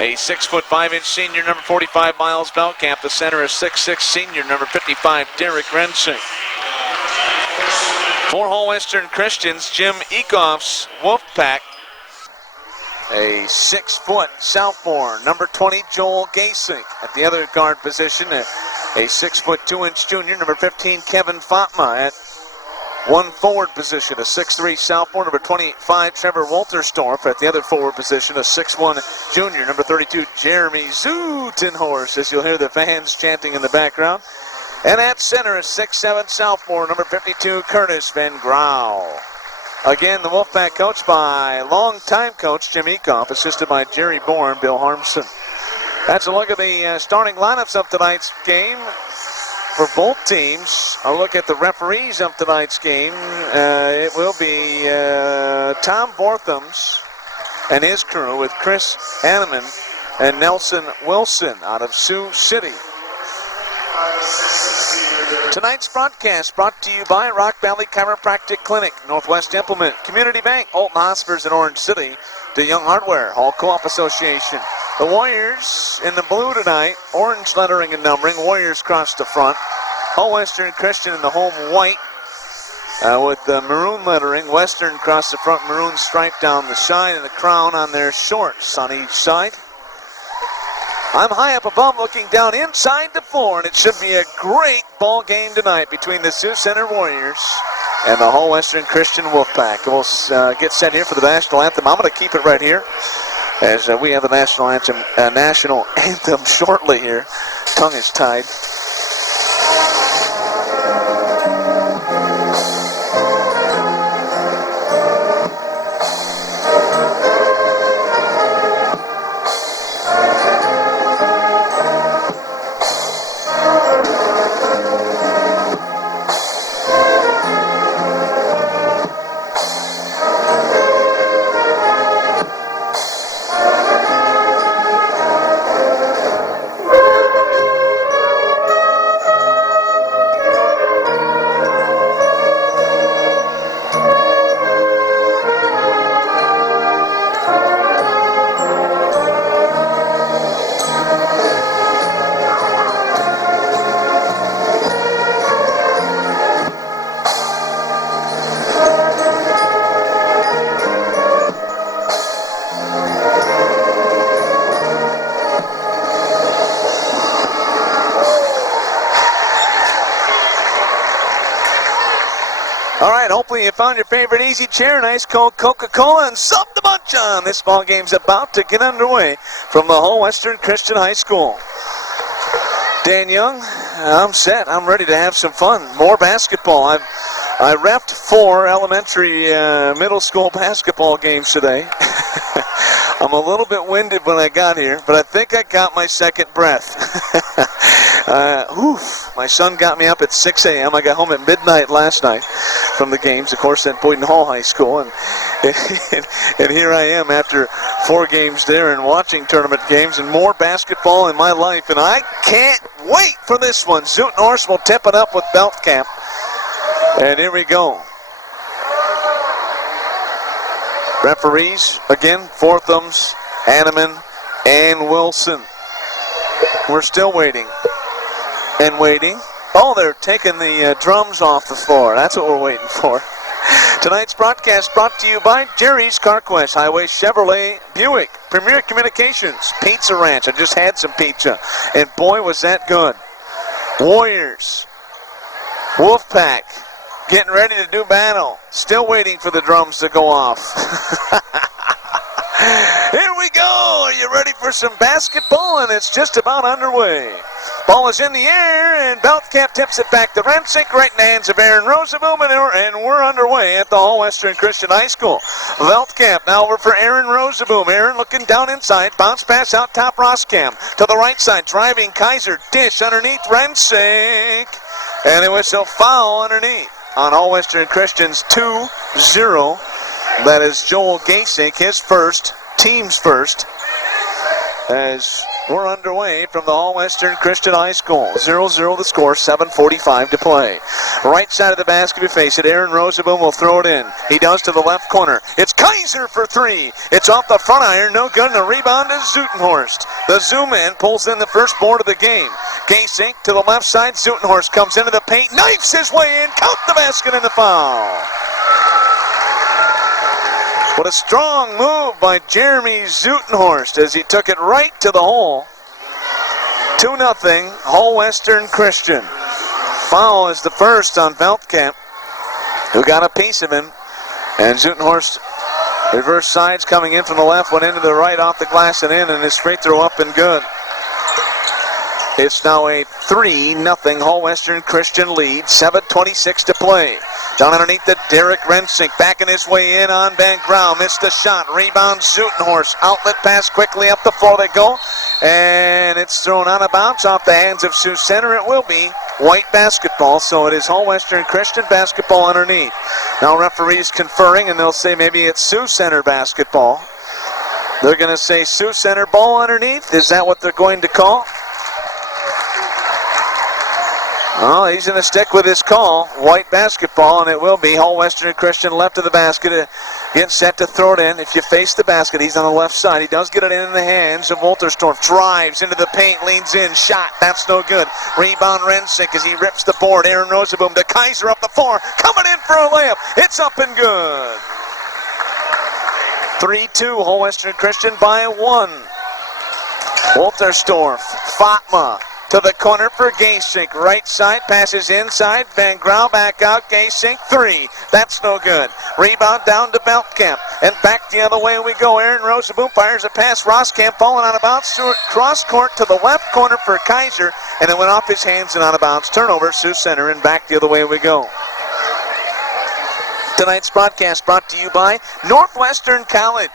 A 6'5" senior, number 45, Miles Belkamp. The center is 6'6" senior, number 55, Derek Rensing. For Hull Western Christians, Jim Ecoff's Wolfpack. A 6-foot sophomore, number 20, Joel Gasink. At the other guard position, a 6'2" junior, number 15, Kevin Fatma. At one forward position, a 6'3" sophomore, number 25, Trevor Wolterstorff. At the other forward position, a 6'1" junior, number 32, Jeremy Zutenhorst, as you'll hear the fans chanting in the background. And at center, a 6'7" sophomore, number 52, Curtis Van Grau. Again, the Wolfpack coached by longtime coach Jim Ecoff, assisted by Jerry Bourne, Bill Harmson. That's a look at the starting lineups of tonight's game for both teams. A look at the referees of tonight's game. It will be Tom Borthams and his crew with Chris Hanneman and Nelson Wilson out of Sioux City. Tonight's broadcast brought to you by Rock Valley Chiropractic Clinic, Northwest Implement, Community Bank, Holton Hospers in Orange City, DeYoung Hardware, Hall Co-op Association. The Warriors in the blue tonight, orange lettering and numbering. Warriors cross the front. Hull Western Christian in the home white with the maroon lettering. Western cross the front, maroon stripe down the side, and the crown on their shorts on each side. I'm high up above looking down inside the floor, and it should be a great ball game tonight between the Sioux Center Warriors and the Hull Western Christian Wolfpack. We'll get set here for the national anthem. I'm going to keep it right here as we have the national anthem shortly here. Tongue is tied. Hopefully you found your favorite easy chair, an ice cold Coca-Cola, and something to munch on. This ball game's about to get underway from the Hull Western Christian High School. Dan Young, I'm set. I'm ready to have some fun. More basketball. I repped 4 elementary middle school basketball games today. I'm a little bit winded when I got here, but I think I got my second breath. My son got me up at 6 a.m. I got home at midnight last night from the games, of course, at Boynton Hall High School. And here I am after 4 games there and watching tournament games and more basketball in my life. And I can't wait for this one. Zutenhorst will tip it up with Belkamp. And here we go. Referees, again, Forthams, Hanneman, and Wilson. We're still waiting. And waiting. Oh, they're taking the drums off the floor. That's what we're waiting for. Tonight's broadcast brought to you by Jerry's CarQuest, Highway Chevrolet Buick, Premier Communications, Pizza Ranch. I just had some pizza, and boy, was that good. Warriors, Wolfpack, getting ready to do battle. Still waiting for the drums to go off. Here we go. Are you ready for some basketball? And it's just about underway. Ball is in the air, and Belkamp tips it back to Rensink, right in the hands of Aaron Rosenboom, and we're underway at the Hull Western Christian High School. Belkamp now over for Aaron Rosenboom. Aaron looking down inside, bounce pass out top Roskam. To the right side, driving Kaiser, dish underneath Rensink. And it was a foul underneath on Hull Western Christian's 2-0. That is Joel Gasink, his first, team's first, as We're underway from the Hall Western Christian High School. 0-0 the score, 7:45 to play. Right side of the basket, we face it. Aaron Rosenboom will throw it in. He does to the left corner. It's Kaiser for three. It's off the front iron, no good, and the rebound is Zutenhorst. The Zoo-man pulls in the first board of the game. Gasink to the left side. Zutenhorst comes into the paint, knifes his way in, count the basket and the foul. What a strong move by Jeremy Zutenhorst as he took it right to the hole. 2-0, Hall Western Christian. Foul is the first on Veldkamp, who got a piece of him. And Zutenhorst, reverse sides coming in from the left, went into the right, off the glass and in, and his free throw up and good. It's now a 3-0 Hall Western Christian lead, 7:26 to play. Down underneath the Derek Rensink, backing his way in on Van Grau, missed the shot, rebound Zutenhorst, outlet pass quickly up the floor they go, and it's thrown out of bounds off the hands of Sioux Center. It will be white basketball, so it is Hall Western Christian basketball underneath. Now referees conferring, and they'll say maybe it's Sioux Center basketball. They're going to say Sioux Center ball underneath. Is that what they're going to call? Well, he's going to stick with his call, white basketball, and it will be Hall Western Christian left of the basket, getting set to throw it in. If you face the basket, he's on the left side. He does get it in the hands of Wolterstorff. Drives into the paint, leans in, shot. That's no good. Rebound Rensink as he rips the board. Aaron Rosenboom to Kaiser up the floor, coming in for a layup. It's up and good. 3-2, Hall Western Christian by 1. Wolterstorff, Fatma. To the corner for Gasink. Right side, passes inside. Van Grau back out. Gasink, three. That's no good. Rebound down to Veldkamp. And back the other way we go. Aaron Rosenboom fires a pass. Roskamp falling out of bounds. Cross court to the left corner for Kaiser. And it went off his hands and out of bounds. Turnover, Sioux Center, and back the other way we go. Tonight's broadcast brought to you by Northwestern College.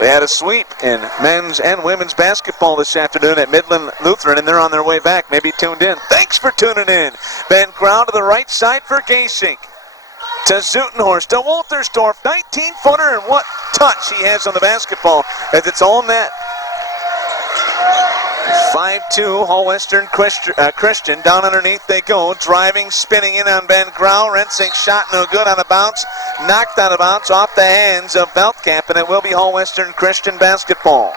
They had a sweep in men's and women's basketball this afternoon at Midland Lutheran, and they're on their way back. Maybe tuned in. Thanks for tuning in. Van Grau to the right side for Gasink. To Zutenhorst, to Wolterstorff, 19-footer, and what touch he has on the basketball as it's all net. 5-2, Hall Western Christian. Down underneath they go. Driving, spinning in on Van Grau. Rensink shot no good on a bounce. Knocked out of bounds off the hands of Veldkamp, and it will be Hall Western Christian basketball.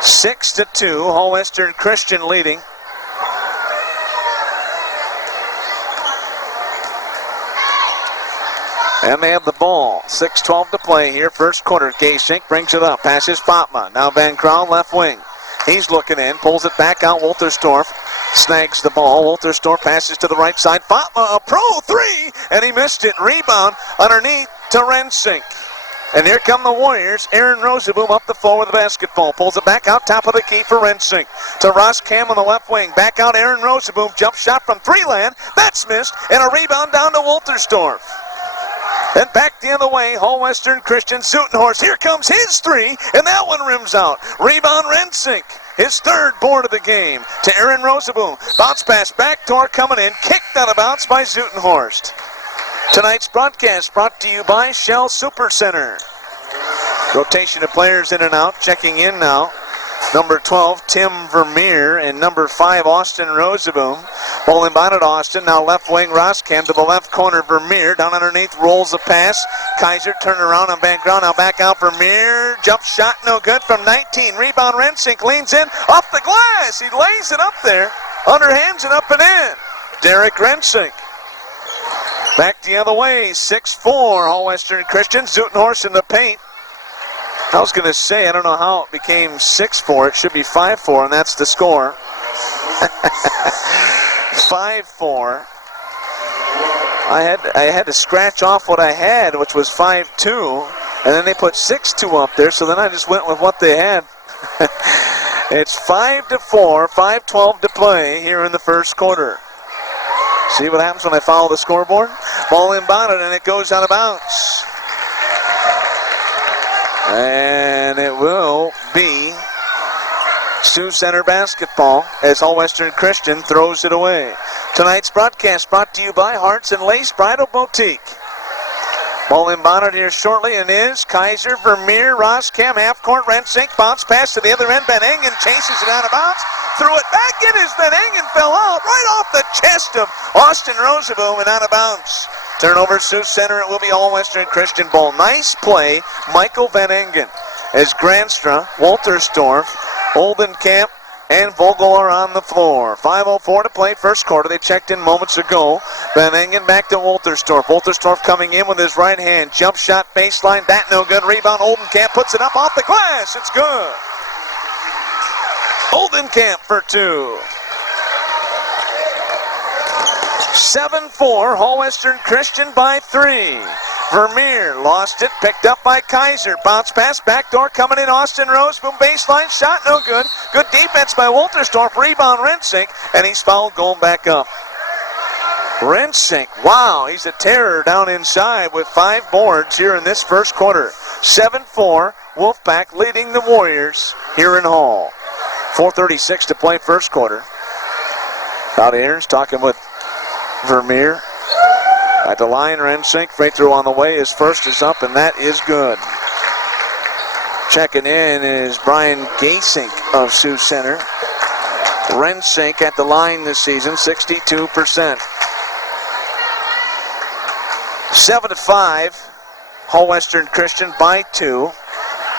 6-2, Hall Western Christian leading. And they have the ball. 6:12 to play here. First quarter. Gasink brings it up. Passes Fatma. Now Van Grau left wing. He's looking in. Pulls it back out. Wolterstorff snags the ball. Wolterstorff passes to the right side. Fatma, a pro three. And he missed it. Rebound underneath to Rensink. And here come the Warriors. Aaron Rosenboom up the floor with the basketball. Pulls it back out top of the key for Rensink. To Roskamp on the left wing. Back out Aaron Rosenboom. Jump shot from three land. That's missed. And a rebound down to Wolterstorff. And back the other way, Hall Western Christian. Zutenhorst, here comes his three, and that one rims out. Rebound Rensink, his third board of the game. To Aaron Rosenboom, bounce pass backdoor coming in, kicked out of bounds by Zutenhorst. Tonight's broadcast brought to you by Shell Supercenter. Rotation of players in and out, checking in now. Number 12, Tim Vermeer, and number 5, Austin Rosenboom. Ball inbounded Austin, now left wing Roskamp to the left corner. Vermeer down underneath, rolls a pass. Kaiser turned around on Van Grau, now back out Vermeer. Jump shot no good from 19. Rebound Rensink leans in, off the glass. He lays it up there, underhands it up and in. Derek Rensink. Back the other way, 6-4, Hall Western Christian. Zutenhorst in the paint. I was going to say, I don't know how it became 6-4. It should be 5-4, and that's the score. 5-4. I had to scratch off what I had, which was 5-2, and then they put 6-2 up there, so then I just went with what they had. It's 5-4, 5:12 to play here in the first quarter. See what happens when I follow the scoreboard? Ball inbounded, and it goes out of bounds. And it will be Sioux Center basketball as Hall Western Christian throws it away. Tonight's broadcast brought to you by Hearts and Lace Bridal Boutique. Ball inbounded here shortly and is Kaiser, Vermeer, Roscam, half court, Rensink, bounce pass to the other end. Van Engen chases it out of bounds, threw it back in as Van Engen fell out right off the chest of Austin Roseboom and out of bounds. Turnover, Sioux Center. It will be all Western Christian ball. Nice play, Michael Van Engen. As Granstra, Wolterstorff, Oldenkamp, and Vogel are on the floor. 5:04 to play, first quarter. They checked in moments ago. Van Engen back to Wolterstorff. Wolterstorff coming in with his right hand. Jump shot, baseline, that no good. Rebound, Oldenkamp puts it up off the glass. It's good. Oldenkamp for two. 7-4, Hall Western Christian by 3. Vermeer lost it, picked up by Kaiser. Bounce pass, backdoor coming in, Austin Roseboom, baseline shot, no good. Good defense by Wolterstorff, rebound Rensink, and he's fouled going back up. Rensink, wow, he's a terror down inside with 5 boards here in this first quarter. 7-4, Wolfpack leading the Warriors here in Hall. 4:36 to play first quarter. Out Aaron's talking with Vermeer. At the line, Rensink, free throw on the way. His first is up, and that is good. Checking in is Brian Gasink of Sioux Center. Rensink at the line this season, 62%. 7-5, Hall Western Christian by 2.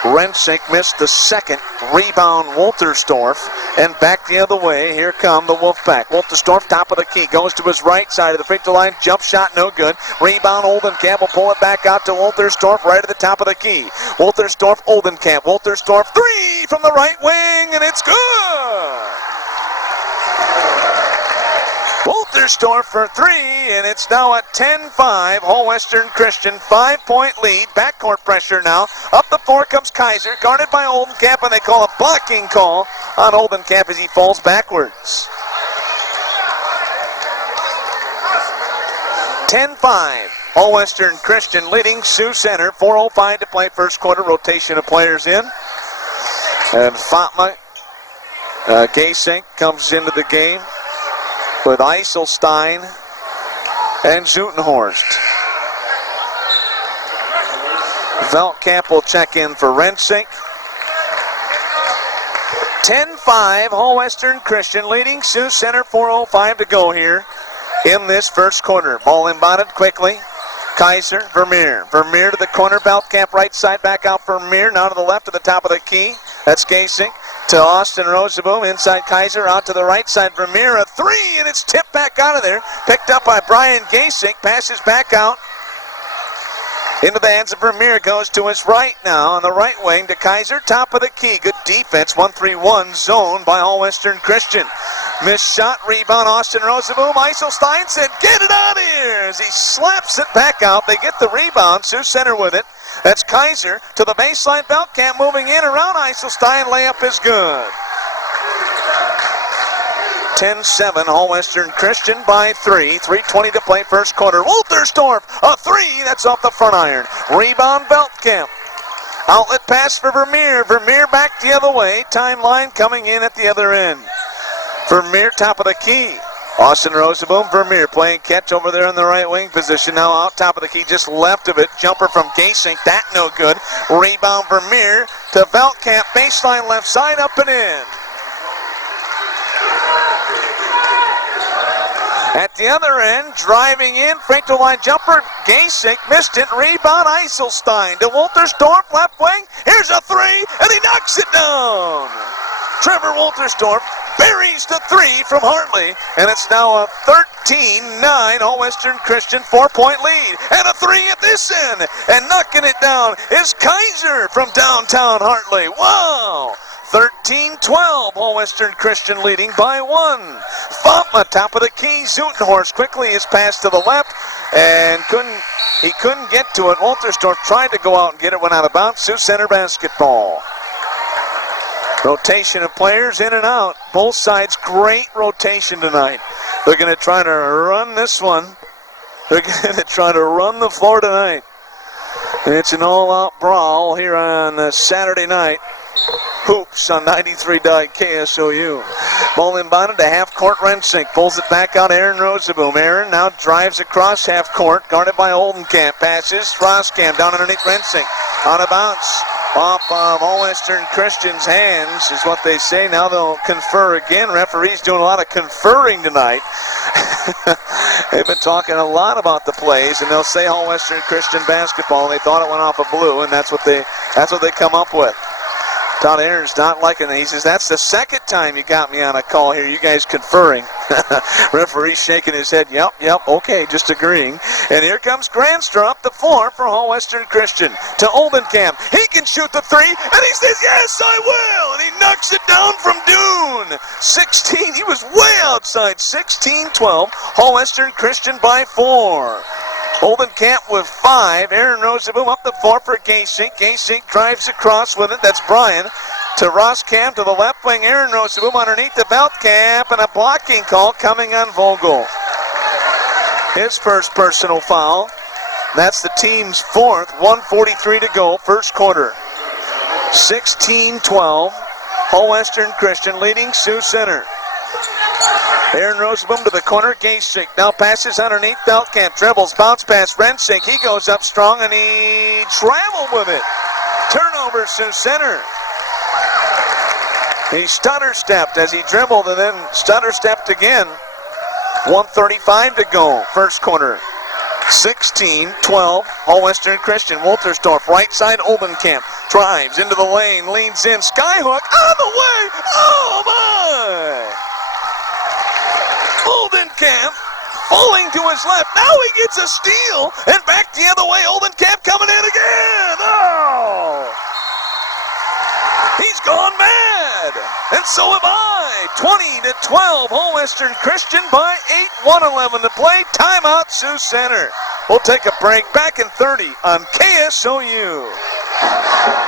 Rensink missed the second. Rebound Wolterstorff, and back the other way. Here come the Wolfpack. Wolterstorff, top of the key, goes to his right side of the free throw line. Jump shot, no good. Rebound Oldenkamp will pull it back out to Wolterstorff right at the top of the key. Wolterstorff, Oldenkamp. Wolterstorff, 3 from the right wing, and it's good. Wolterstorff for 3, and it's now a 10-5. Hall Western Christian 5-point lead. Backcourt pressure now. Up the floor comes Kaiser, guarded by Oldenkamp, and they call a blocking call on Oldenkamp as he falls backwards. 10-5. Hall Western Christian leading Sioux Center. 4:05 to play first quarter. Rotation of players in. And Fatma Gasink comes into the game with Eiselstein and Zutenhorst. Veldkamp will check in for Rensink. 10-5, Hall Western Christian leading Sioux Center. 4:05 to go here in this first quarter. Ball inbounded quickly. Kaiser, Vermeer. Vermeer to the corner. Veldkamp right side, back out for Vermeer. Now to the left, to the top of the key. That's Gasink. To Austin Roseboom, inside Kaiser, out to the right side, Vermeer, a 3, and it's tipped back out of there. Picked up by Brian Gasink, passes back out into the hands of Vermeer, goes to his right now on the right wing to Kaiser, top of the key. Good defense, 1-3-1 zone by Hall Western Christian. Missed shot, rebound, Austin Roseboom. Eiselstein said, get it out of here, as he slaps it back out. They get the rebound, Sioux Center with it. That's Kaiser to the baseline. Veldkamp moving in around Eiselstein. Layup is good. 10-7, Hall Western Christian by 3. 3:20 to play first quarter. Wolterstorff, a 3. That's off the front iron. Rebound, Veldkamp. Outlet pass for Vermeer. Vermeer back the other way. Timeline coming in at the other end. Vermeer, top of the key. Austin Roseboom, Vermeer playing catch over there in the right wing position. Now out top of the key, just left of it. Jumper from Gasink, that no good. Rebound Vermeer to Veldkamp, baseline left side, up and in. At the other end, driving in, free throw line jumper, Gasink missed it. Rebound Eiselstein to Wolterstorff, left wing. Here's a 3, and he knocks it down. Trevor Wolterstorff buries the 3 from Hartley, and it's now a 13-9 Hall Western Christian 4-point lead. And a 3 at this end, and knocking it down is Kaiser from downtown Hartley. Wow! 13-12, Hall Western Christian leading by 1. Fatma, top of the key. Zutenhorst quickly is passed to the left, and he couldn't get to it. Wolterstorff tried to go out and get it, went out of bounds. Sioux Center basketball. Rotation of players in and out. Both sides, great rotation tonight. They're going to try to run this one. They're going to try to run the floor tonight. And it's an all-out brawl here on Saturday night hoops on 93 KSOU. Ball inbounded to half court. Rensink pulls it back out. Aaron Roseboom. Aaron now drives across half court, guarded by Oldenkamp. Passes Roskamp down underneath Rensink. On a bounce. Off of All Western Christian's hands is what they say. Now they'll confer again. Referees doing a lot of conferring tonight. They've been talking a lot about the plays, and they'll say All Western Christian basketball. They thought it went off of blue, and that's what they come up with. Todd Aaron's not liking it. He says, that's the second time you got me on a call here. You guys conferring. Referee shaking his head. Yep, okay, just agreeing. And here comes Granstra up the floor for All Western Christian to Oldenkamp. He can shoot the three, and he says, yes, I will. And he knocks it down from Dune. 16, he was way outside. 16-12, All Western Christian by 4. Oldenkamp with 5. Aaron Roseboom up the floor for Gaysink. Gaysink drives across with it. That's Brian. To Roskamp to the left wing. Aaron Roseboom underneath the Veldkamp. And a blocking call coming on Vogel. His first personal foul. That's the team's 4th. 1:43 to go. First quarter. 16-12. All Western Christian leading Sioux Center. Aaron Roseboom to the corner. Gaysink now passes underneath. Veldkamp dribbles. Bounce pass. Rensink. He goes up strong and he traveled with it. Turnover Sioux Center. He stutter-stepped as he dribbled and then stutter-stepped again. 1:35 to go. First quarter. 16-12. All Western Christian. Wolterstorff right side. Oldenkamp drives into the lane. Leans in. Skyhook on the way. Oh my! Oldenkamp falling to his left. Now he gets a steal. And back the other way. Oldenkamp coming in again. Oh! He's gone mad. And so am I. 20-12. All Western Christian by 8. 1:11 to play. Timeout Sioux Center. We'll take a break. Back in 30 on KSOU.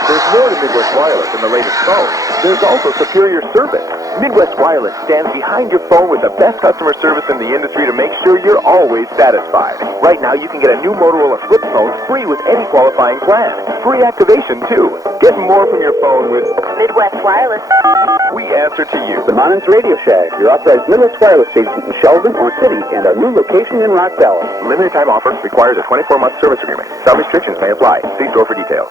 There's more to Midwest Wireless than the latest phone. There's also superior service. Midwest Wireless stands behind your phone with the best customer service in the industry to make sure you're always satisfied. Right now, you can get a new Motorola flip phone free with any qualifying plan. Free activation, too. Get more from your phone with Midwest Wireless. We answer to you. The Monens Radio Shack, your authorized Midwest Wireless agent in Sheldon or City, and our new location in Rock Valley. Limited time offer requires a 24-month service agreement. Some restrictions may apply. See store for details.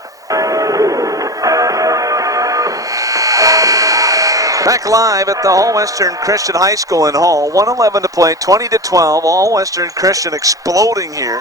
Back live at the All Western Christian High School in Hall. 1:11 to play, 20-12. All Western Christian exploding here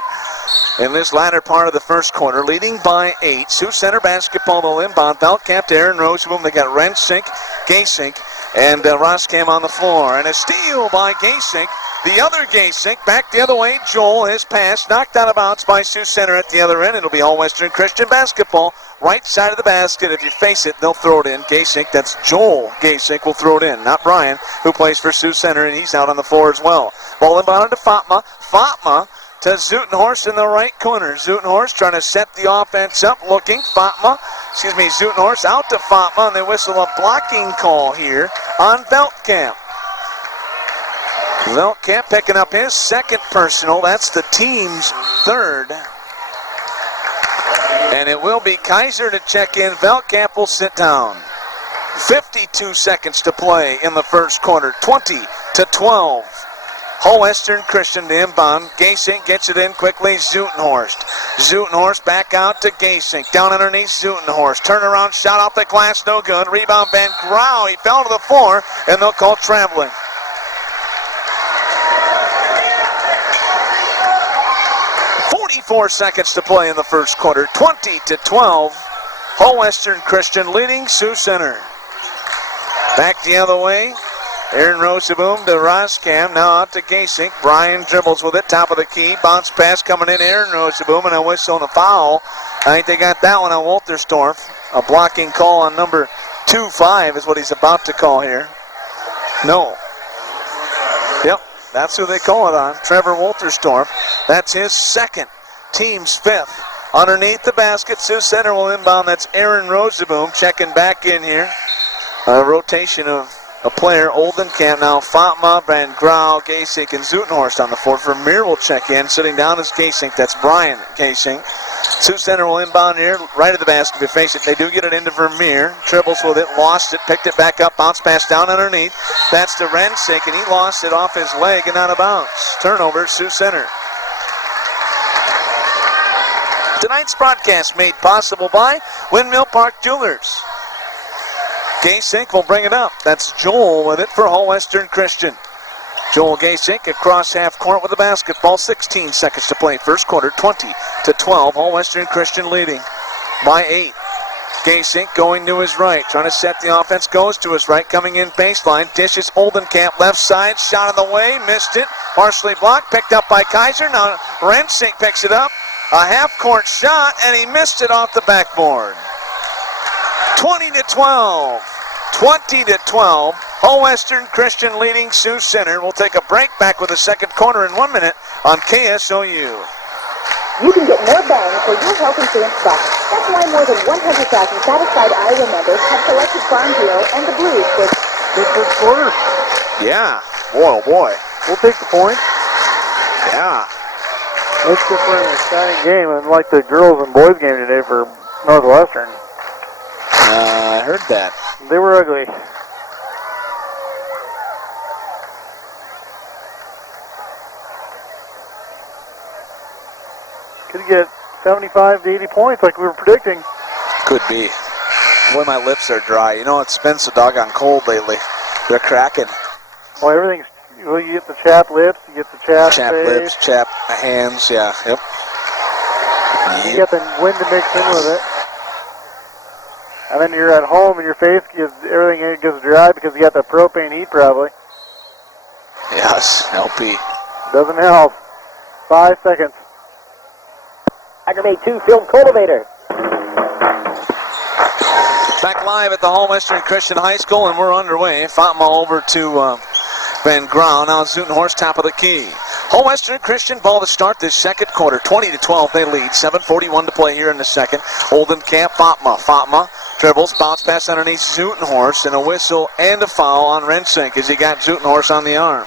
in this latter part of the first quarter, leading by 8. Sioux Center basketball will inbound. Veldkamp to Aaron Roseboom. They got Rensink, Gaysink, and Roskamp on the floor. And a steal by Gaysink. The other Gaysink back the other way. Joel, his pass knocked out of bounds by Sioux Center at the other end. It'll be All Western Christian basketball. Right side of the basket. If you face it, they'll throw it in. Gaysink, that's Joel Gaysink, will throw it in. Not Brian, who plays for Sioux Center, and he's out on the floor as well. Ball inbounded to Fatma. Fatma to Zutenhorst in the right corner. Zutenhorst trying to set the offense up, looking. Zutenhorst out to Fatma, and they whistle a blocking call here on Veldkamp. Veldkamp picking up his second personal. That's the team's 3rd. And it will be Kaiser to check in. Veldkamp will sit down. 52 seconds to play in the first quarter. 20-12. All Western Christian to inbound. Gaysink gets it in quickly. Zutenhorst back out to Gaysink. Down underneath Zutenhorst. Turnaround shot off the glass. No good. Rebound Van Grau. He fell to the floor, and they'll call traveling. 44 seconds to play in the first quarter. 20-12. All Western Christian leading Sioux Center. Back the other way. Aaron Roseboom to Roskamp. Now out to Gaysink. Brian dribbles with it. Top of the key. Bounce pass coming in. Aaron Roseboom, and a whistle on the foul. I think they got that one on Wolterstorff. A blocking call on number 25 is what he's about to call here. No. Yep, that's who they call it on. Trevor Wolterstorff. That's his second. Team's 5th. Underneath the basket, Sioux Center will inbound. That's Aaron Roseboom checking back in here. A rotation of a player. Oldenkamp now. Fatma, Van Grau, Gaysink, and Zutenhorst on the floor. Vermeer will check in. Sitting down is Gaysink. That's Brian Gaysink. Sioux Center will inbound here, right at the basket. If you face it, they do get it into Vermeer. Dribbles with it, lost it, picked it back up, bounce pass down underneath. That's to Rensick, and he lost it off his leg and out of bounds. Turnover, Sioux Center. Tonight's broadcast made possible by Windmill Park Jewelers. Gaysink will bring it up. That's Joel with it for Hull Western Christian. Joel Gaysink across half court with the basketball. 16 seconds to play. First quarter, 20-12. Hull Western Christian leading by 8. Gaysink going to his right. Trying to set the offense. Goes to his right. Coming in baseline. Dishes Oldenkamp left side. Shot on the way. Missed it. Partially blocked. Picked up by Kaiser. Now Rensick picks it up. A half-court shot, and he missed it off the backboard. 20-12. 20-12. Hull Western Christian leading Sioux Center. We'll take a break. Back with the second quarter in 1 minute on KSOU. You can get more bang for your health insurance bucks. That's why more than 100,000 satisfied Iowa members have selected Farm Bureau and the Blues for good first quarter. Yeah. Boy, oh boy. We'll take the point. Yeah. Let's go for an exciting game, unlike the girls and boys game today for Northwestern. I heard that. They were ugly. Could get 75 to 80 points like we were predicting. Could be. Boy, my lips are dry. You know, it's been so doggone cold lately. They're cracking. Well, everything's, well, you get the chapped lips, you get the chapped face. Lips, chapped hands, yeah, yep. You get the wind to mix in with it. And then you're at home and your face gets, everything gets dry because you got the propane heat probably. Yes, LP. Doesn't help. 5 seconds. Aggravate 2 Field Cultivator. Back live at the Hull Western Christian High School, and we're underway. Fatma over to Van Grau. Now Zutenhorst top of the key. Hull Western Christian ball to start this second quarter. 20-12 they lead. 7:41 to play here in the second. Oldenkamp, Fatma dribbles, bounce pass underneath Zutenhorst, and a whistle and a foul on Rensick as he got Zutenhorst on the arm.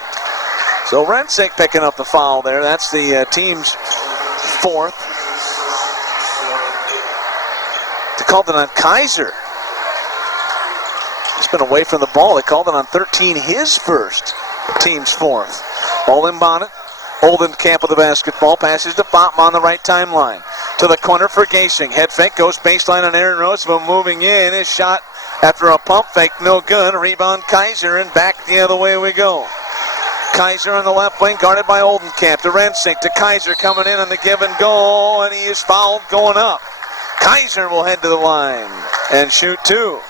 So Rensick picking up the foul there. That's the team's fourth. They called it on Kaiser. He's been away from the ball. They called it on 13, his first. Team's fourth. Ball inbounded. Oldenkamp with the basketball. Passes to Fatma on the right timeline. To the corner for Gaysing. Head fake goes baseline on Aaron Roosevelt moving in. His shot after a pump fake, no good. Rebound Kaiser, and back the other way we go. Kaiser on the left wing, guarded by Oldenkamp. To Rensick, to Kaiser coming in on the give and go, and he is fouled going up. Kaiser will head to the line and shoot two.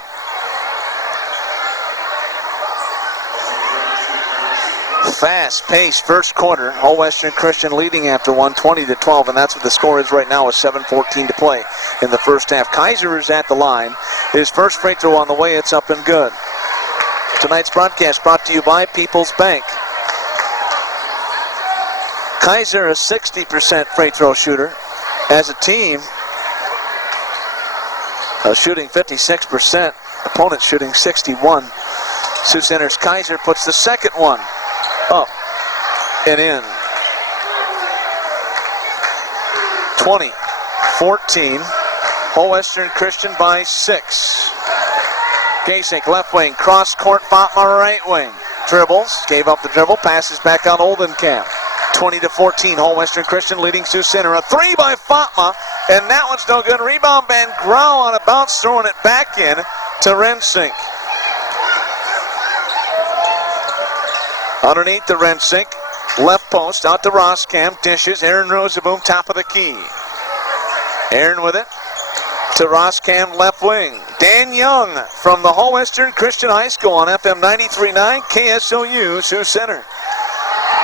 Fast-paced first quarter. Hull Western Christian leading after 20-12, and that's what the score is right now with 7:14 to play in the first half. Kaiser is at the line. His first free throw on the way. It's up and good. Tonight's broadcast brought to you by People's Bank. Kaiser, a 60% free throw shooter. As a team, shooting 56%. Opponent shooting 61. Sioux Center's Kaiser puts the second one up and in. 20-14. Hull Western Christian by 6. Gaysink left wing, cross court, Fatma right wing. Dribbles, gave up the dribble, passes back on Oldenkamp. 20-14, Hull Western Christian leading Sioux Center. A three by Fatma, and that one's no good. Rebound Van Grau on a bounce, throwing it back in to Rensick. Underneath the Rensick, left post, out to Roskam, dishes, Aaron Rosenboom, top of the key. Aaron with it, to Roskam, left wing. Dan Young from the Hull Western Christian High School on FM 93.9, KSOU, Sioux Center.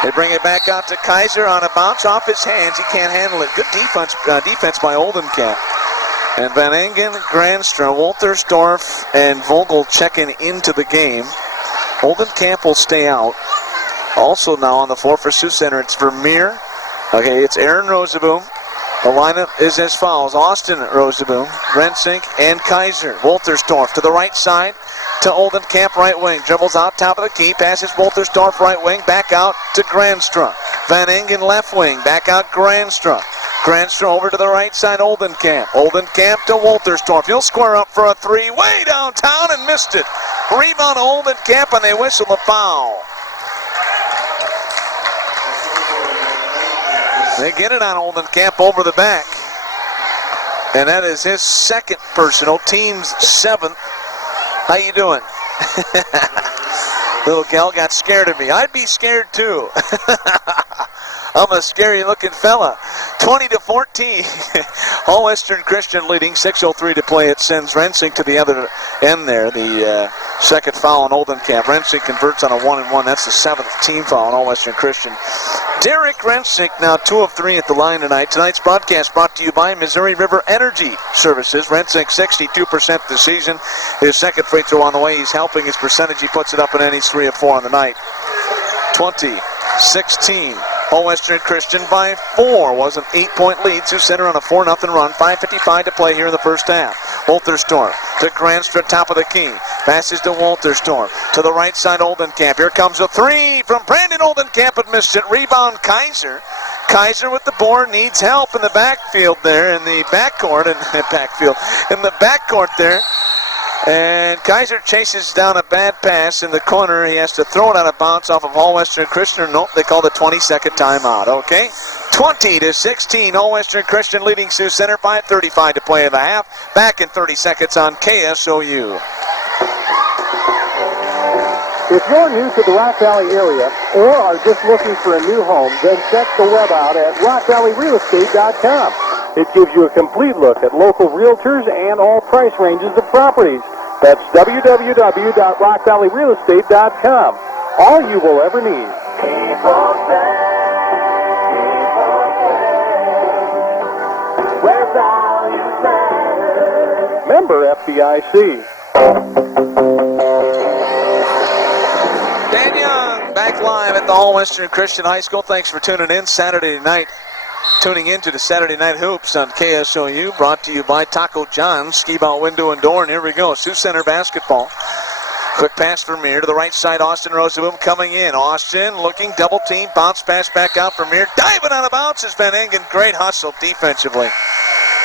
They bring it back out to Kaiser on a bounce off his hands. He can't handle it. Good defense by Oldenkamp. And Van Engen, Granstra, Woltersdorf, and Vogel checking into the game. Oldenkamp will stay out. Also now on the floor for Sioux Center, it's Vermeer. Okay, it's Aaron Rosenboom. The lineup is as follows. Austin Rosenboom, Rensick, and Kaiser. Woltersdorf to the right side to Oldenkamp, right wing. Dribbles out top of the key, passes Woltersdorf right wing, back out to Granstra. Van Engen left wing, back out Granstra. Grandstrom over to the right side, Oldenkamp. Oldenkamp to Wolterstorff. He'll square up for a three way downtown and missed it. Rebound Oldenkamp, and they whistle a foul. They get it on Oldenkamp over the back. And that is his second personal, team's seventh. How you doing? Little gal got scared of me. I'd be scared too. I'm a scary-looking fella. 20-14. All Western Christian leading. 6:03 to play. It sends Rensing to the other end there. The second foul on Oldenkamp. Rensing converts on a 1-and-1. That's the seventh team foul on All Western Christian. Derek Rensing now 2 of 3 at the line tonight. Tonight's broadcast brought to you by Missouri River Energy Services. Rensing 62% this season. His second free throw on the way. He's helping his percentage. He puts it up, and then he's 3 of 4 on the night. 20-16. All Western Christian by 4. Was an 8-point lead. Sioux Center on a 4-0 run. 5:55 to play here in the first half. Wolterstorff to Granstra, top of the key. Passes to Wolterstorff. To the right side, Oldenkamp. Here comes a three from Brandon Oldenkamp, but missed it. Rebound, Kaiser. Kaiser with the board, needs help in the backfield there, in the backcourt, in the backcourt there. And Kaiser chases down a bad pass in the corner. He has to throw it out of bounds off of All Western Christian. Nope, they call the 20-second timeout. Okay, 20-16. All Western Christian leading Sioux Center. 5:35 to play in the half. Back in 30 seconds on KSOU. If you're new to the Rock Valley area or are just looking for a new home, then check the web out at rockvalleyrealestate.com. It gives you a complete look at local realtors and all price ranges of properties. That's www.rockvalleyrealestate.com. All you will ever need. Member FDIC. Dan Young back live at the All Western Christian High School. Thanks for tuning in Saturday night. Tuning into the Saturday Night Hoops on KSOU, brought to you by Taco John's, Ski Ball Window and Door, and here we go, Sioux Center basketball. Quick pass from Mir to the right side, Austin Rosenboom coming in. Austin looking, double team, bounce pass back out from Mir, diving out of bounds is Van Engen. Great hustle defensively.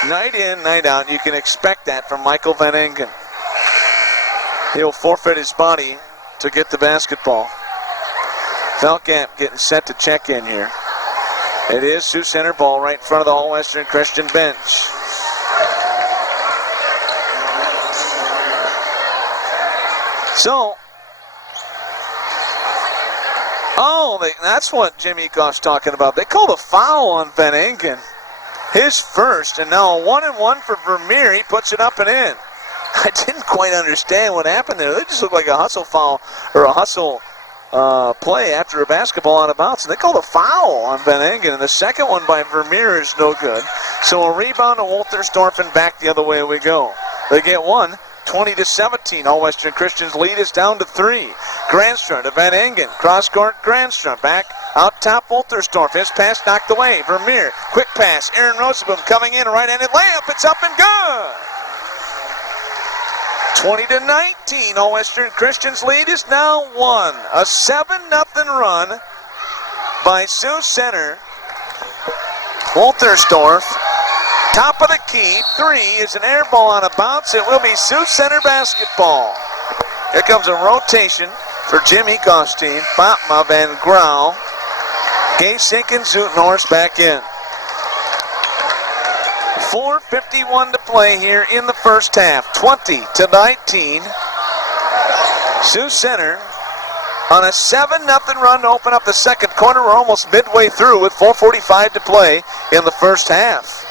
Night in, night out, you can expect that from Michael Van Engen. He'll forfeit his body to get the basketball. Velkamp getting set to check in here. It is Sioux Center ball right in front of the All Western Christian bench. So, that's what Jim Ekoff's talking about. They called a foul on Van Engen. His first, and now a 1-and-1 for Vermeer. He puts it up and in. I didn't quite understand what happened there. They just looked like a hustle foul, or a hustle play after a basketball out of bounds. And they called a foul on Van Engen, and the second one by Vermeer is no good. So a rebound to Wolterstorff, and back the other way we go. They get one, 20-17. All Western Christian's lead is down to 3. Grandstrom to Van Engen. Cross court, Grandstrom back out top, Wolterstorff. His pass knocked away. Vermeer, quick pass. Aaron Rosenboom coming in, right-handed layup. It's up and good. 20-19. All Western Christian's lead is now 1. A 7-0 run by Sioux Center. Wolterstorff, top of the key. 3 is an air ball on a bounce. It will be Sioux Center basketball. Here comes a rotation for Jim Ekoff's team. Botma, Van Grau, Gasink, and Zutenhorst back in. 4:51 to play here in the first half. 20-19. Sioux Center on a 7-0 run to open up the second quarter. We're almost midway through with 4:45 to play in the first half.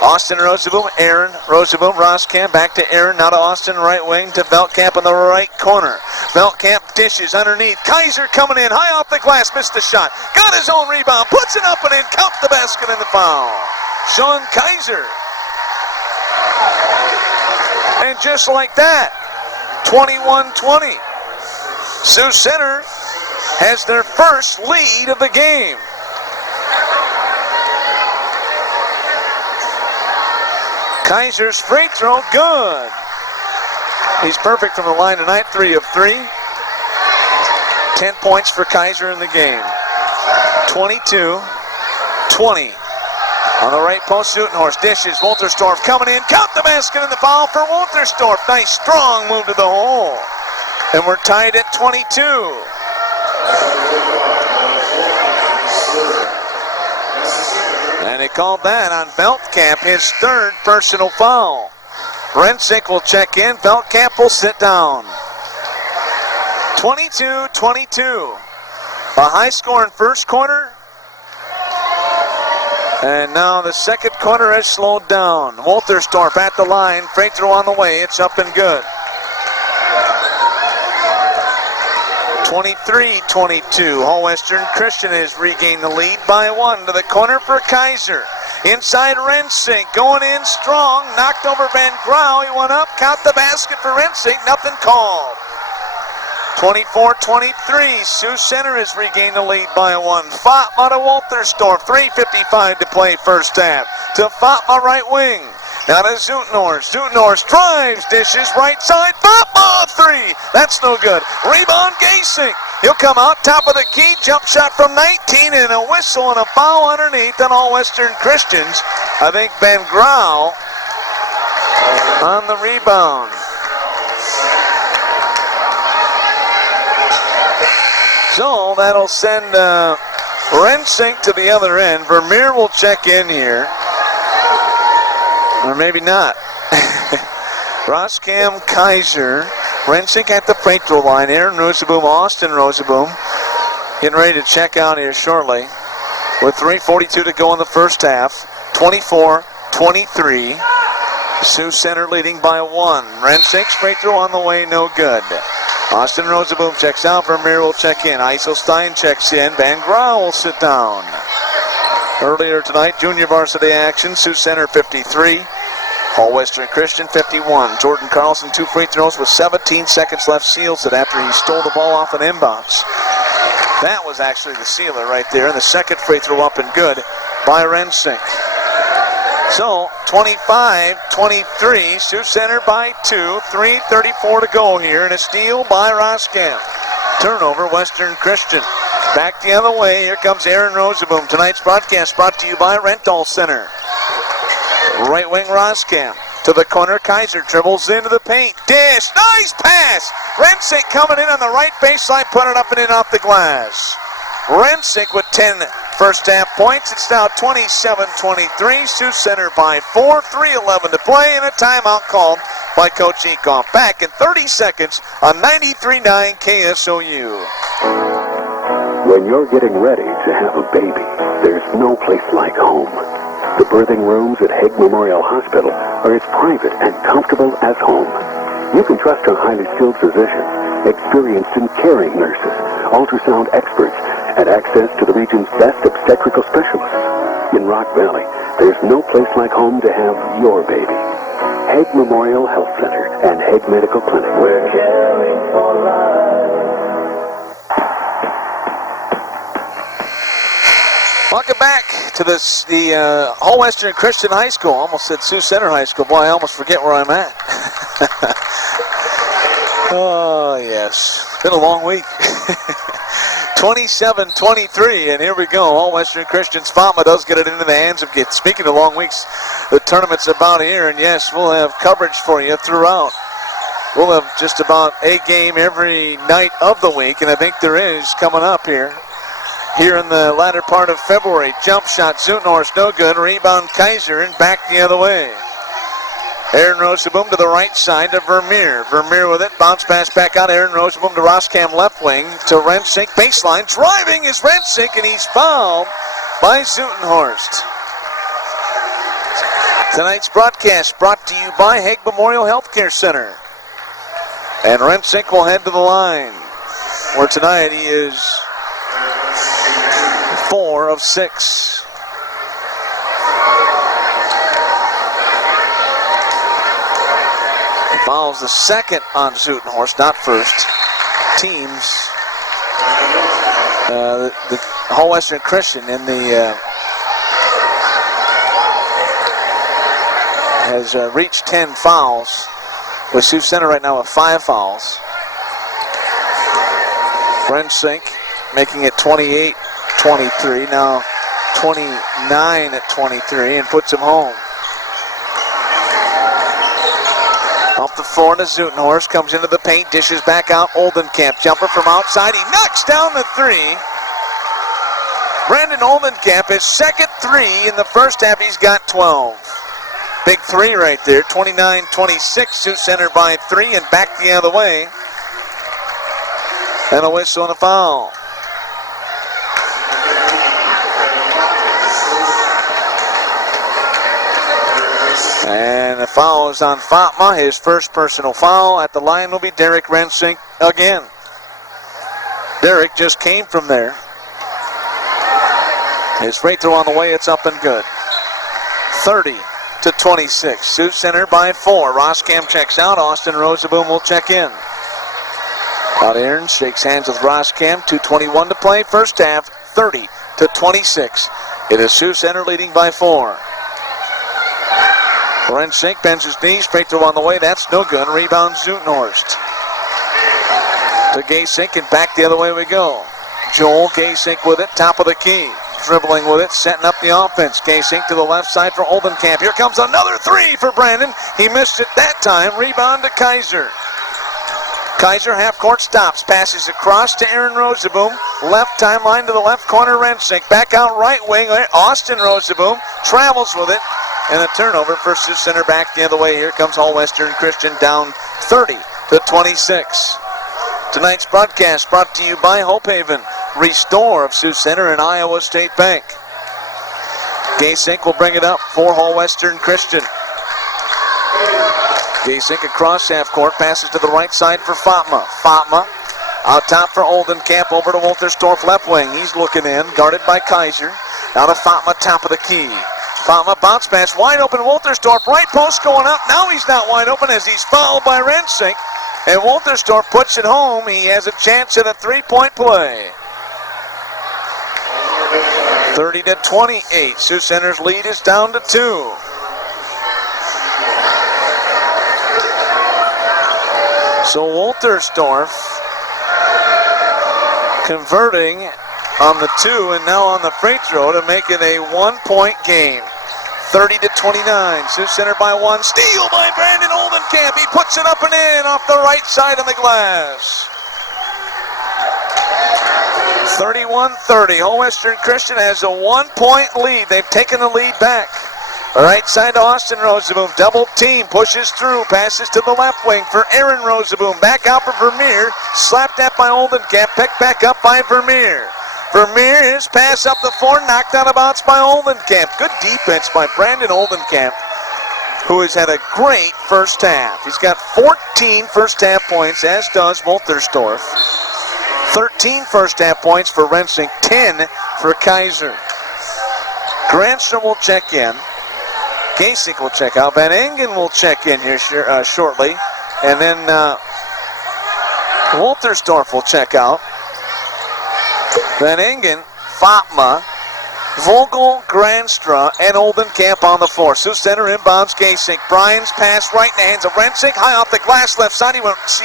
Austin Rosenboom, Aaron Rosenboom, Roskamp back to Aaron, now to Austin, right wing to Velkamp in the right corner. Velkamp dishes underneath. Kaiser coming in, high off the glass, missed the shot. Got his own rebound, puts it up and in, count the basket and the foul. Sean Kaiser. And just like that, 21-20. Sioux Center has their first lead of the game. Kaiser's free throw, good. He's perfect from the line tonight, 3 of 3. 10 points for Kaiser in the game. 22-20. On the right post, Zutenhorst dishes. Wolterstorff coming in. Count the basket and the foul for Wolterstorff. Nice, strong move to the hole. And we're tied at 22. And they called that on Veldkamp, his third personal foul. Rensink will check in. Veldkamp will sit down. 22-22. A high-scoring first quarter. And now the second quarter has slowed down. Wolterstorff at the line. Free throw on the way. It's up and good. 23-22. Hull Western Christian has regained the lead by 1 to the corner for Kaiser. Inside Rensink, going in strong. Knocked over Van Grau. He went up. Count the basket for Rensink. Nothing called. 24-23. Sioux Center has regained the lead by 1. Fatma to Wolterstorff. 3:55 to play first half. To Fatma, right wing. Now to Zutenhorst. Zutenhorst drives, dishes, right side. Fatma, 3. That's no good. Rebound, Gasink. He'll come out, top of the key. Jump shot from 19 and a whistle and a foul underneath on all Western Christians. I think Van Grau on the rebound. So that'll send Rensink to the other end. Vermeer will check in here. Or maybe not. Roskam, Kaiser. Rensink at the free throw line. Aaron Rosenboom, Austin Rosenboom. Getting ready to check out here shortly. With 3:42 to go in the first half. 24-23. Sioux Center leading by 1. Rensink's free throw on the way, no good. Austin Rosenboom checks out. Vermeer will check in. Eiselstein checks in. Van Grau will sit down. Earlier tonight, junior varsity action. Sioux Center 53. Hull Western Christian 51. Jordan Carlson, 2 free throws with 17 seconds left, seals it after he stole the ball off an inbounds. That was actually the sealer right there. And the second free throw up and good by Rensink. So 25-23, Sioux Center by 2. 3:34 to go here, and a steal by Roskam. Turnover, Western Christian. Back the other way, here comes Aaron Rosenboom. Tonight's broadcast brought to you by Rental Center. Right wing Roskam. To the corner, Kaiser dribbles into the paint. Dish, nice pass! Rensink coming in on the right baseline, putting it up and in off the glass. Rensink with 10 first half points. It's now 27-23. Sioux Center by 4. 3:11 to play, and a timeout called by Coach Ekoff. Back in 30 seconds on 93.9 KSOU. When you're getting ready to have a baby, there's no place like home. The birthing rooms at Hague Memorial Hospital are as private and comfortable as home. You can trust our highly skilled physicians, experienced and caring nurses, ultrasound experts, and access to the region's best obstetrical specialists. In Rock Valley, there's no place like home to have your baby. Hague Memorial Health Center and Hague Medical Clinic. We're caring for life. Welcome back to the Hull Western Christian High School. Almost said Sioux Center High School. Boy, I almost forget where I'm at. Oh, yes. It's been a long week. 27-23, and here we go. Hull Western Christian's Fatma does get it into the hands of kids. Speaking of long weeks, the tournament's about here, and yes, we'll have coverage for you throughout. We'll have just about a game every night of the week, and I think there is coming up here in the latter part of February. Jump shot, Zutenhorst, no good. Rebound, Kaiser, and back the other way. Aaron Rosenboom to the right side to Vermeer. Vermeer with it. Bounce pass back out. Aaron Rosenboom to Roskam left wing to Rensink. Baseline. Driving is Rensink, and he's fouled by Zutenhorst. Tonight's broadcast brought to you by Hague Memorial Healthcare Center. And Rensink will head to the line, where tonight he is 4 of 6. Fouls the second on Zutenhorst, not first. Teams, the Hull Western Christian in the has reached 10 fouls. With Sioux Center right now with 5 fouls. Rensink making it 28-23. Now 29-23 and puts him home. Off the floor to Zutenhorst, comes into the paint, dishes back out. Oldenkamp, jumper from outside. He knocks down the three. Brandon Oldenkamp, his second three in the first half. He's got 12. Big three right there. 29-26. Sioux Center by 3 and back the other way. And a whistle and a foul. And the foul is on Fatma. His first personal foul. At the line will be Derek Rensink again. Derek just came from there. His free throw on the way. It's up and good. 30-26. Sioux Center by 4. Roskam checks out. Austin Roseboom will check in. Out Aaron shakes hands with Roskam. 2:21 to play. First half. 30-26. It is Sioux Center leading by 4. Rensink bends his knees, straight throw on the way. That's no good. Rebound Zutenhorst. To Gasink and back the other way we go. Joel Gasink with it, top of the key. Dribbling with it, setting up the offense. Gasink to the left side for Oldenkamp. Here comes another three for Brandon. He missed it that time. Rebound to Kaiser. Kaiser half court stops, passes across to Aaron Roseboom. Left timeline to the left corner, Rensink. Back out right wing, Austin Roseboom travels with it. And a turnover for Sioux Center back the other way. Here comes All Western Christian down 30-26. Tonight's broadcast brought to you by Hope Haven, Restore of Sioux Center and Iowa State Bank. Gasink will bring it up for All Western Christian. Gasink across half court, passes to the right side for Fatma. Fatma out top for Oldenkamp, over to Wolterstorff left wing. He's looking in, guarded by Kaiser. Now to Fatma, top of the key. Fatma bounce pass, wide open Wolterstorff, right post going up. Now he's not wide open as he's fouled by Rensink. And Wolterstorff puts it home. He has a chance at a three-point play. 30-28. Sioux Center's lead is down to 2. So Wolterstorff converting on the 2 and now on the free throw to make it a 1-point game. 30-29. Sioux Center by 1. Steal by Brandon Oldenkamp. He puts it up and in off the right side of the glass. 31-30. All Western Christian has a 1-point lead. They've taken the lead back. Right side to Austin Roseboom. Double team. Pushes through. Passes to the left wing for Aaron Roseboom. Back out for Vermeer. Slapped at by Oldenkamp. Picked back up by Vermeer. Vermeer, his pass up the floor, knocked out of bounds by Oldenkamp. Good defense by Brandon Oldenkamp, who has had a great first half. He's got 14 first half points, as does Wolterstorff. 13 first half points for Rensink, 10 for Kaiser. Granstrom will check in. Gasink will check out. Van Engen will check in here shortly. And then Wolterstorff will check out. Van Engen, Fatma, Vogel, Granstra, and Oldenkamp on the floor. Sioux Center inbounds Gasink. Bryan's pass right in the hands of Rensink. High off the glass left side. He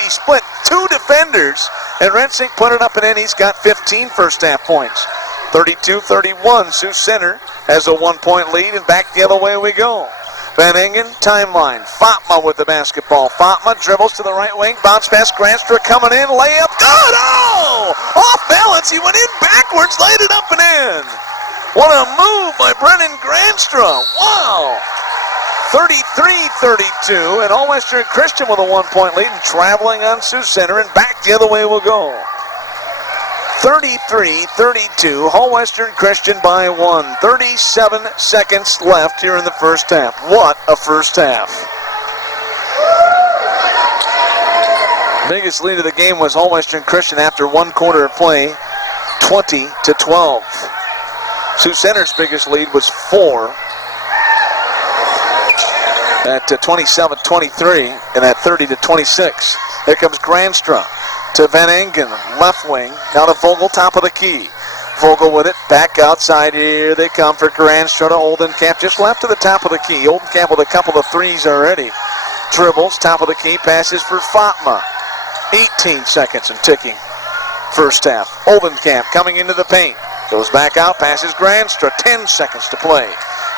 split 2 defenders, and Rensink put it up and in. He's got 15 first half points. 32-31. Sioux Center has a 1-point lead, and back the other way we go. Van Engen, timeline. Fatma with the basketball. Fatma dribbles to the right wing. Bounce pass, Granstra coming in. Layup, good! Oh! Off balance, he went in backwards, laid it up and in. What a move by Brennan Granstra. Wow! 33-32, and All Western Christian with a 1-point lead and traveling on Sioux Center, and back the other way we'll go. 33-32, All Western Christian by 1. 37 seconds left here in the first half. What a first half. Biggest lead of the game was All Western Christian after 1 quarter of play, 20-12. Sioux Center's biggest lead was 4 at 27-23 and at 30-26. Here comes Granstra to Van Engen, left wing. Now to Vogel, top of the key. Vogel with it, back outside. Here they come for Granstra to Oldenkamp, just left to the top of the key. Oldenkamp with a couple of threes already. Dribbles, top of the key, passes for Fatma. 18 seconds and ticking. First half. Oldenkamp coming into the paint. Goes back out, passes Granstra. 10 seconds to play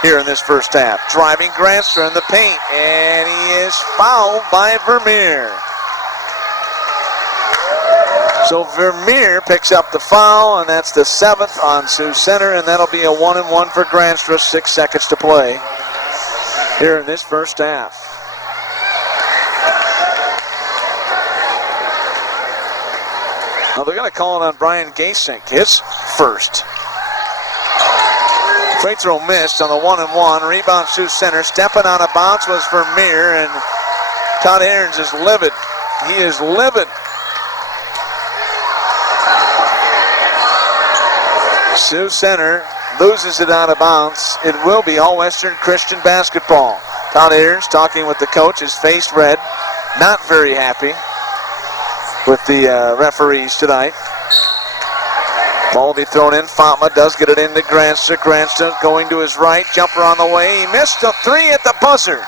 here in this first half. Driving Granstra in the paint, and he is fouled by Vermeer. So Vermeer picks up the foul, and that's the 7th on Sioux Center, and that'll be a 1-and-1 for Granstra. 6 seconds to play here in this first half. Now they're going to call it on Brian Gasink, his first. Free throw missed on the 1-and-1. Rebound Sioux Center. Stepping out of bounds was Vermeer, and Todd Ahrens is livid. He is livid. Sioux Center loses it out of bounds. It will be All Western Christian basketball. Todd Ahrens talking with the coach, his face red. Not very happy with the referees tonight. Ball will be thrown in. Fatma does get it into Granstra. Granstra going to his right. Jumper on the way. He missed a 3 at the buzzer.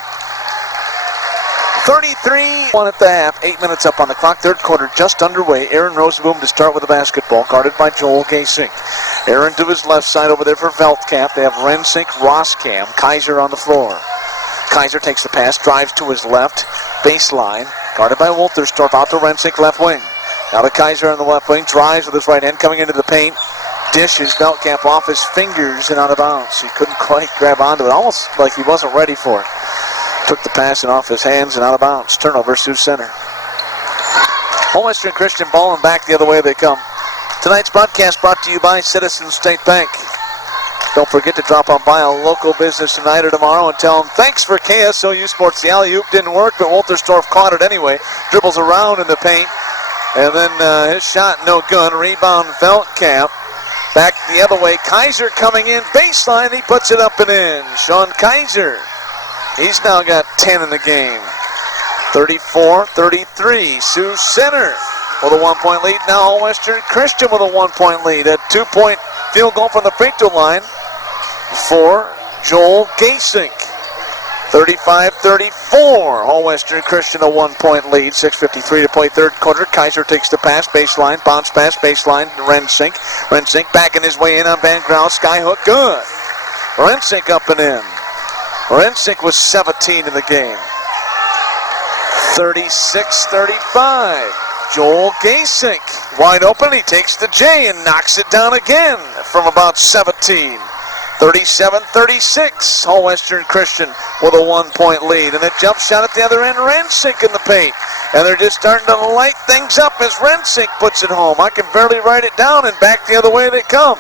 33-1 at the half. 8 minutes up on the clock. Third quarter just underway. Aaron Roseboom to start with the basketball, guarded by Joel Gasink. Aaron to his left side over there for Veldkamp. They have Rensink, Roskam, Kaiser on the floor. Kaiser takes the pass, drives to his left. Baseline, guarded by Wolterstorff, out to Rensink, left wing. Now to Kaiser on the left wing, drives with his right hand, coming into the paint. Dishes Veldkamp off his fingers and out of bounds. He couldn't quite grab onto it, almost like he wasn't ready for it. Took the pass and off his hands and out of bounds. Turnover, Sioux Center. All Western Christian ball and back the other way they come. Tonight's broadcast brought to you by Citizens State Bank. Don't forget to drop on by a local business tonight or tomorrow and tell them thanks for KSOU Sports. The alley-oop didn't work, but Wolterstorff caught it anyway. Dribbles around in the paint, and then his shot no good. Rebound Veldkamp. Back the other way. Kaiser coming in. Baseline. He puts it up and in. Sean Kaiser. He's now got 10 in the game. 34-33. Sioux Center with a 1-point lead. Now All Western Christian with a 1-point lead. A 2-point field goal from the free throw line for Joel Gasink. 35-34. All Western Christian a 1-point lead. 6:53 to play third quarter. Kaiser takes the pass. Baseline. Bounce pass. Baseline. Rensink. Rensink backing his way in on Van Grau. Skyhook. Good. Rensink up and in. Rensink was 17 in the game. 36-35. Joel Gasink wide open. He takes the J and knocks it down again from about 17. 37-36. All Western Christian with a 1-point lead. And a jump shot at the other end. Rensink in the paint. And they're just starting to light things up as Rensink puts it home. I can barely write it down, and back the other way they come.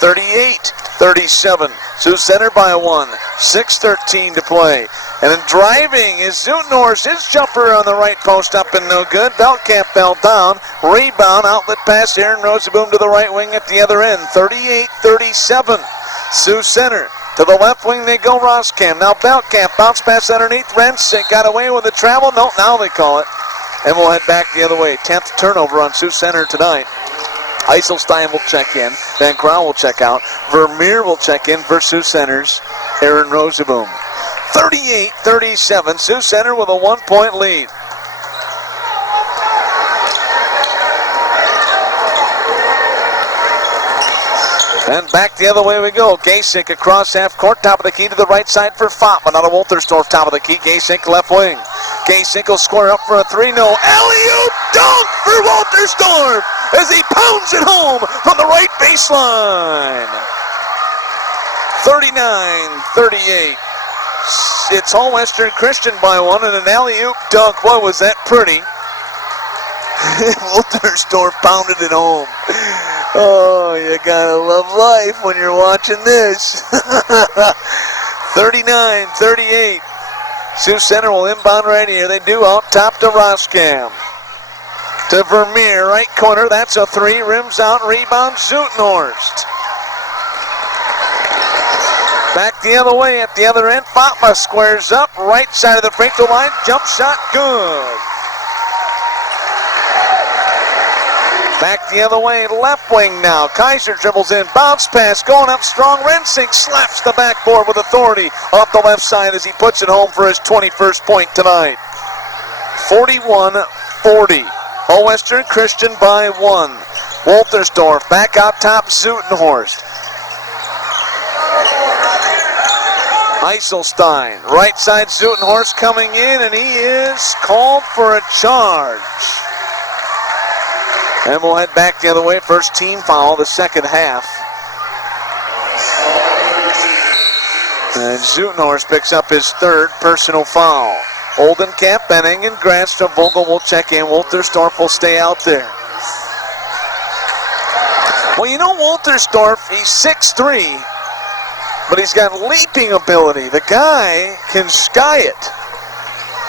38-37. Sioux Center by 1. 6:13 to play. And then driving is Zutnors. His jumper on the right post up and no good. Veldkamp fell down. Rebound, outlet pass. Aaron Roseboom to the right wing at the other end. 38-37. Sioux Center. To the left wing they go. Roskam. Now Veldkamp. Bounce pass underneath. Rensink got away with the travel. No, now they call it. And we'll head back the other way. 10th turnover on Sioux Center tonight. Eiselstein will check in. Van Grau will check out. Vermeer will check in for Sioux Center's Aaron Roseboom. 38-37. Sioux Center with a 1-point lead. And back the other way we go. Gasink across half court, top of the key to the right side for Fatma. Not a Wolterstorff, top of the key. Gasink left wing. Gasink will square up for a 3. No. Alley-oop dunk for Wolterstorff as he pounds it home from the right baseline. 39-38. It's All Western Christian by 1 and an alley-oop dunk. Boy, was that pretty. Wolterstorff pounded it home. Oh, you gotta love life when you're watching this. 39-38. Sioux Center will inbound right here. They do out top to Roskam. To Vermeer, right corner. That's a 3. Rims out, rebound, Zutenhorst. Back the other way at the other end. Fatma squares up, right side of the free throw line. Jump shot, good. Back the other way, left wing now. Kaiser dribbles in, bounce pass, going up strong. Rensink slaps the backboard with authority off the left side as he puts it home for his 21st point tonight. 41-40. All Western Christian by 1. Wolterstorff back out top, Zutenhorst. Eiselstein, right side Zutenhorst coming in, and he is called for a charge. And we'll head back the other way. First team foul, the second half. And Zutenhorst picks up his third personal foul. Oldenkamp, Benningen, Granstrom, Vogel will check in. Wolterstorff will stay out there. Well, you know Wolterstorff, he's 6'3", but he's got leaping ability. The guy can sky it.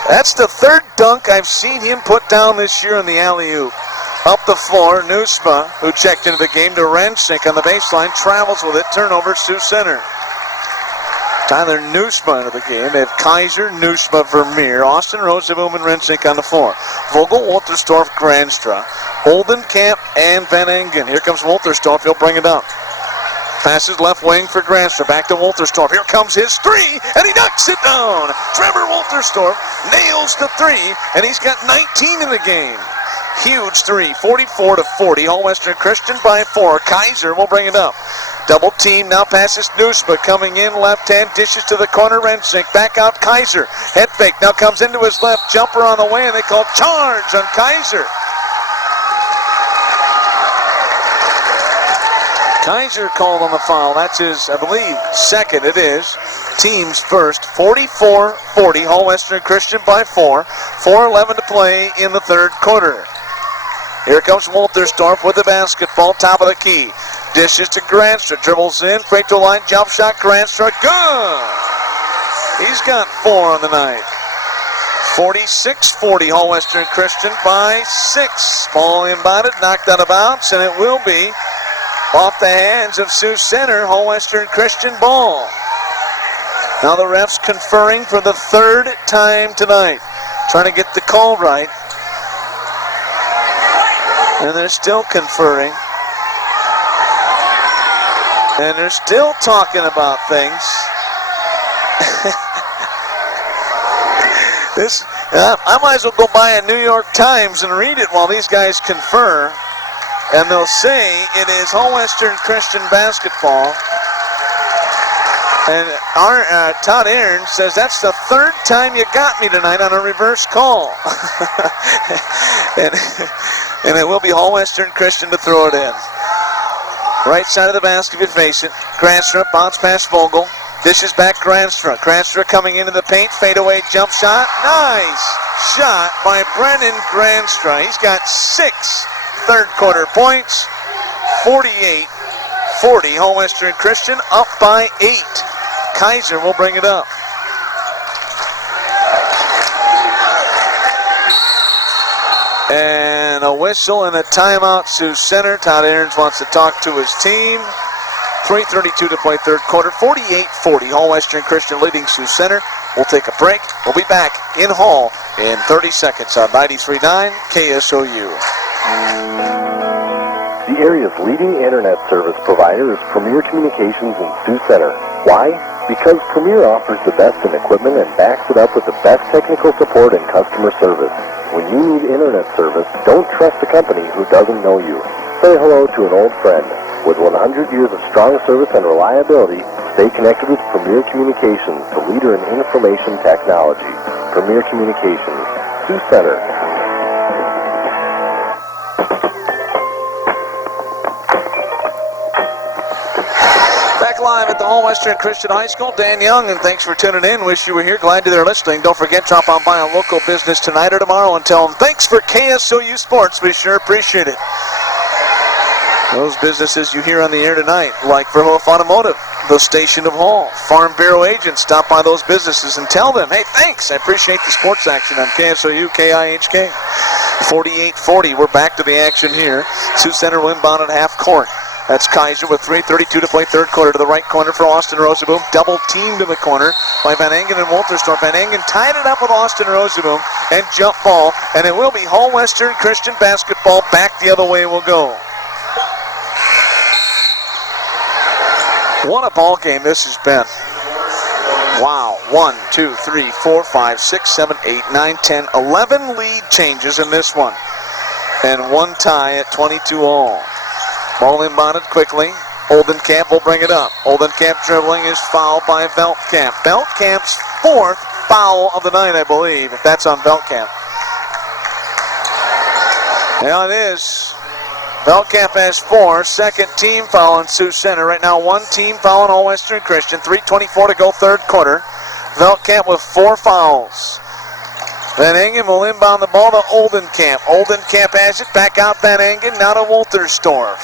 That's the third dunk I've seen him put down this year in the alley-oop. Up the floor, Nusma, who checked into the game, to Rensink on the baseline, travels with it, turnover, Sioux Center. Tyler Nusma into the game. They have Kaiser, Nusma, Vermeer, Austin Roseboom, and Rensink on the floor. Vogel, Wolterstorff, Granstra, Oldenkamp, and Van Engen. Here comes Wolterstorff. He'll bring it up. Passes left wing for Granstra. Back to Wolterstorff. Here comes his three, and he knocks it down. Trevor Wolterstorff nails the three, and he's got 19 in the game. Huge three, 44-40. All Western Christian by 4. Kaiser will bring it up. Double team, now passes Nusma, coming in left hand, dishes to the corner, Rensink, back out Kaiser, head fake, now comes into his left, jumper on the way, and they call charge on Kaiser. Kaiser called on the foul, that's his, I believe, second, it is. Team's first, 44-40, Hall Western Christian by 4, 4:11 to play in the third quarter. Here comes Wolterstorff with the basketball, top of the key. Dishes to Granstra, dribbles in, straight to the line, jump shot, Granstra, good! He's got 4 on the night. 46-40, Hall Western Christian by 6. Ball inbounded, knocked out of bounds, and it will be off the hands of Sioux Center, Hall Western Christian ball. Now the refs conferring for the third time tonight, trying to get the call right. And they're still conferring. And they're still talking about things. I might as well go buy a New York Times and read it while these guys confer. And they'll say it is Hall Western Christian basketball. And our Todd Aaron says that's the third time you got me tonight on a reverse call. and it will be Hall Western Christian to throw it in. Right side of the basket, if you face it. Granstra, bounce past Vogel. Dishes back Granstra. Granstra coming into the paint. Fadeaway jump shot. Nice shot by Brennan Granstra. He's got 6 third quarter points. 48-40. Hall Western Christian up by 8. Kaiser will bring it up. And a whistle and a timeout, Sioux Center. Todd Aarons wants to talk to his team. 3:32 to play third quarter. 48-40. Hall Western Christian leading Sioux Center. We'll take a break. We'll be back in Hall in 30 seconds on 93.9 KSOU. The area's leading internet service provider is Premier Communications in Sioux Center. Why? Because Premier offers the best in equipment and backs it up with the best technical support and customer service. When you need internet service, don't trust a company who doesn't know you. Say hello to an old friend. With 100 years of strong service and reliability, stay connected with Premier Communications, the leader in information technology. Premier Communications, Sioux Center. Live at the Hall Western Christian High School. Dan Young, and thanks for tuning in. Wish you were here. Glad you're listening. Don't forget, drop on by a local business tonight or tomorrow and tell them thanks for KSOU Sports. We sure appreciate it. Those businesses you hear on the air tonight, like Verhoef Automotive, the Station of Hall, Farm Bureau agents, stop by those businesses and tell them, hey, thanks. I appreciate the sports action on KSOU, KIHK. 48-40. We're back to the action here. Sioux Center will inbound at half court. That's Kaiser with 3:32 to play third quarter. To the right corner for Austin Roseboom. Double teamed in the corner by Van Engen and Wolterstorff. Van Engen tied it up with Austin Roseboom and jump ball. And it will be Hall Western Christian basketball. Back the other way will go. What a ball game this has been. Wow. 1, 2, 3, 4, 5, 6, 7, 8, 9, 10, 11 lead changes in this one. And one tie at 22 all. Ball inbounded quickly. Oldenkamp will bring it up. Oldenkamp dribbling is fouled by Veldkamp. Veldkamp's 4th foul of the night, I believe, if that's on Veldkamp. Yeah, it is. Veldkamp has 4, second team foul on Sioux Center. Right now, 1 team foul on All Western Christian. 3:24 to go, third quarter. Veldkamp with 4 fouls. Van Engen will inbound the ball to Oldenkamp. Oldenkamp has it, back out Van Engen, now to Wolterstorff.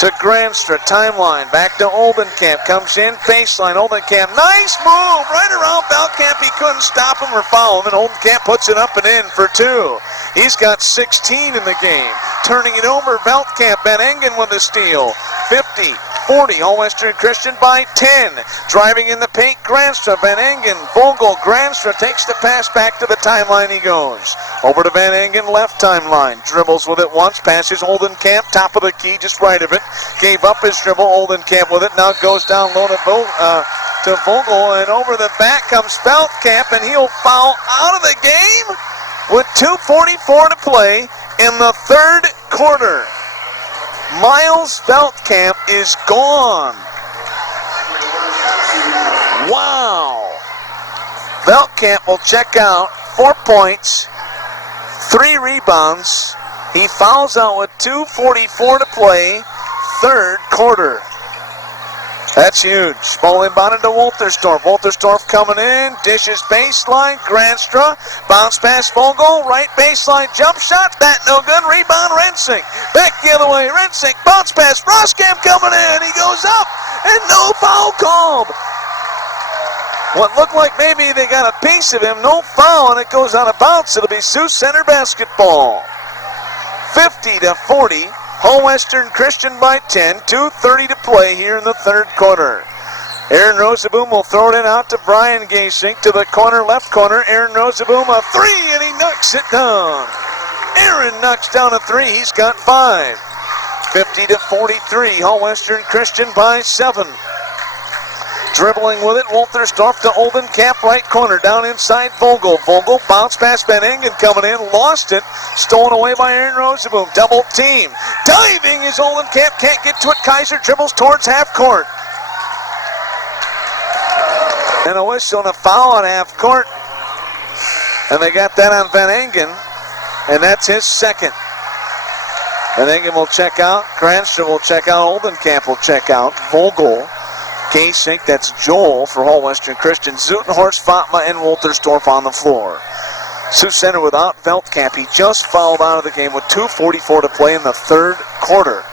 To Granstra, timeline, back to Oldenkamp, comes in, baseline, Oldenkamp, nice move, right around Veldkamp, he couldn't stop him or foul him, and Oldenkamp puts it up and in for 2. He's got 16 in the game. Turning it over, Veldkamp, Van Engen with the steal. 50-40, All Western Christian by 10. Driving in the paint, Granstra, Van Engen, Vogel, Granstra takes the pass back to the timeline he goes. Over to Van Engen, left timeline. Dribbles with it once, passes Oldenkamp, top of the key, just right of it. Gave up his dribble, Oldenkamp with it, now goes down low to Vogel, and over the back comes Veldkamp, and he'll foul out of the game with 2:44 to play in the third quarter. Miles Veldkamp is gone. Wow. Veldkamp will check out, 4 points, 3 rebounds. He fouls out with 2:44 to play, third quarter. That's huge. Ball inbounded to Wolterstorff. Wolterstorff coming in, dishes baseline, Granstra, bounce pass Vogel, right baseline, jump shot, that no good, rebound Rensink. Back the other way, Rensink, bounce pass, Roskamp coming in, he goes up, and no foul called. What looked like maybe they got a piece of him, no foul, and it goes out of bounds. It'll be Sioux Center basketball. 50-40. All Western Christian by 10, 2:30 to play here in the third quarter. Aaron Roseboom will throw it in out to Brian Gasink to the corner, left corner. Aaron Roseboom, a 3, and he knocks it down. Aaron knocks down a 3, he's got 5. 50-43, All Western Christian by 7. Dribbling with it, Wolterstorff to Oldenkamp, right corner, down inside Vogel. Vogel, bounce pass, Van Engen coming in, lost it, stolen away by Aaron Roseboom. Double team, diving is Oldenkamp, can't get to it. Kaiser dribbles towards half court. And a whistle and a foul on half court. And they got that on Van Engen, and that's his second. Van Engen will check out, Granstra will check out, Oldenkamp will check out, Vogel, Gasink, that's Joel for All Western Christian. Zutenhorst, Fatma, and Wolterstorff on the floor. Sioux Center without Veldkamp. He just fouled out of the game with 2:44 to play in the third quarter.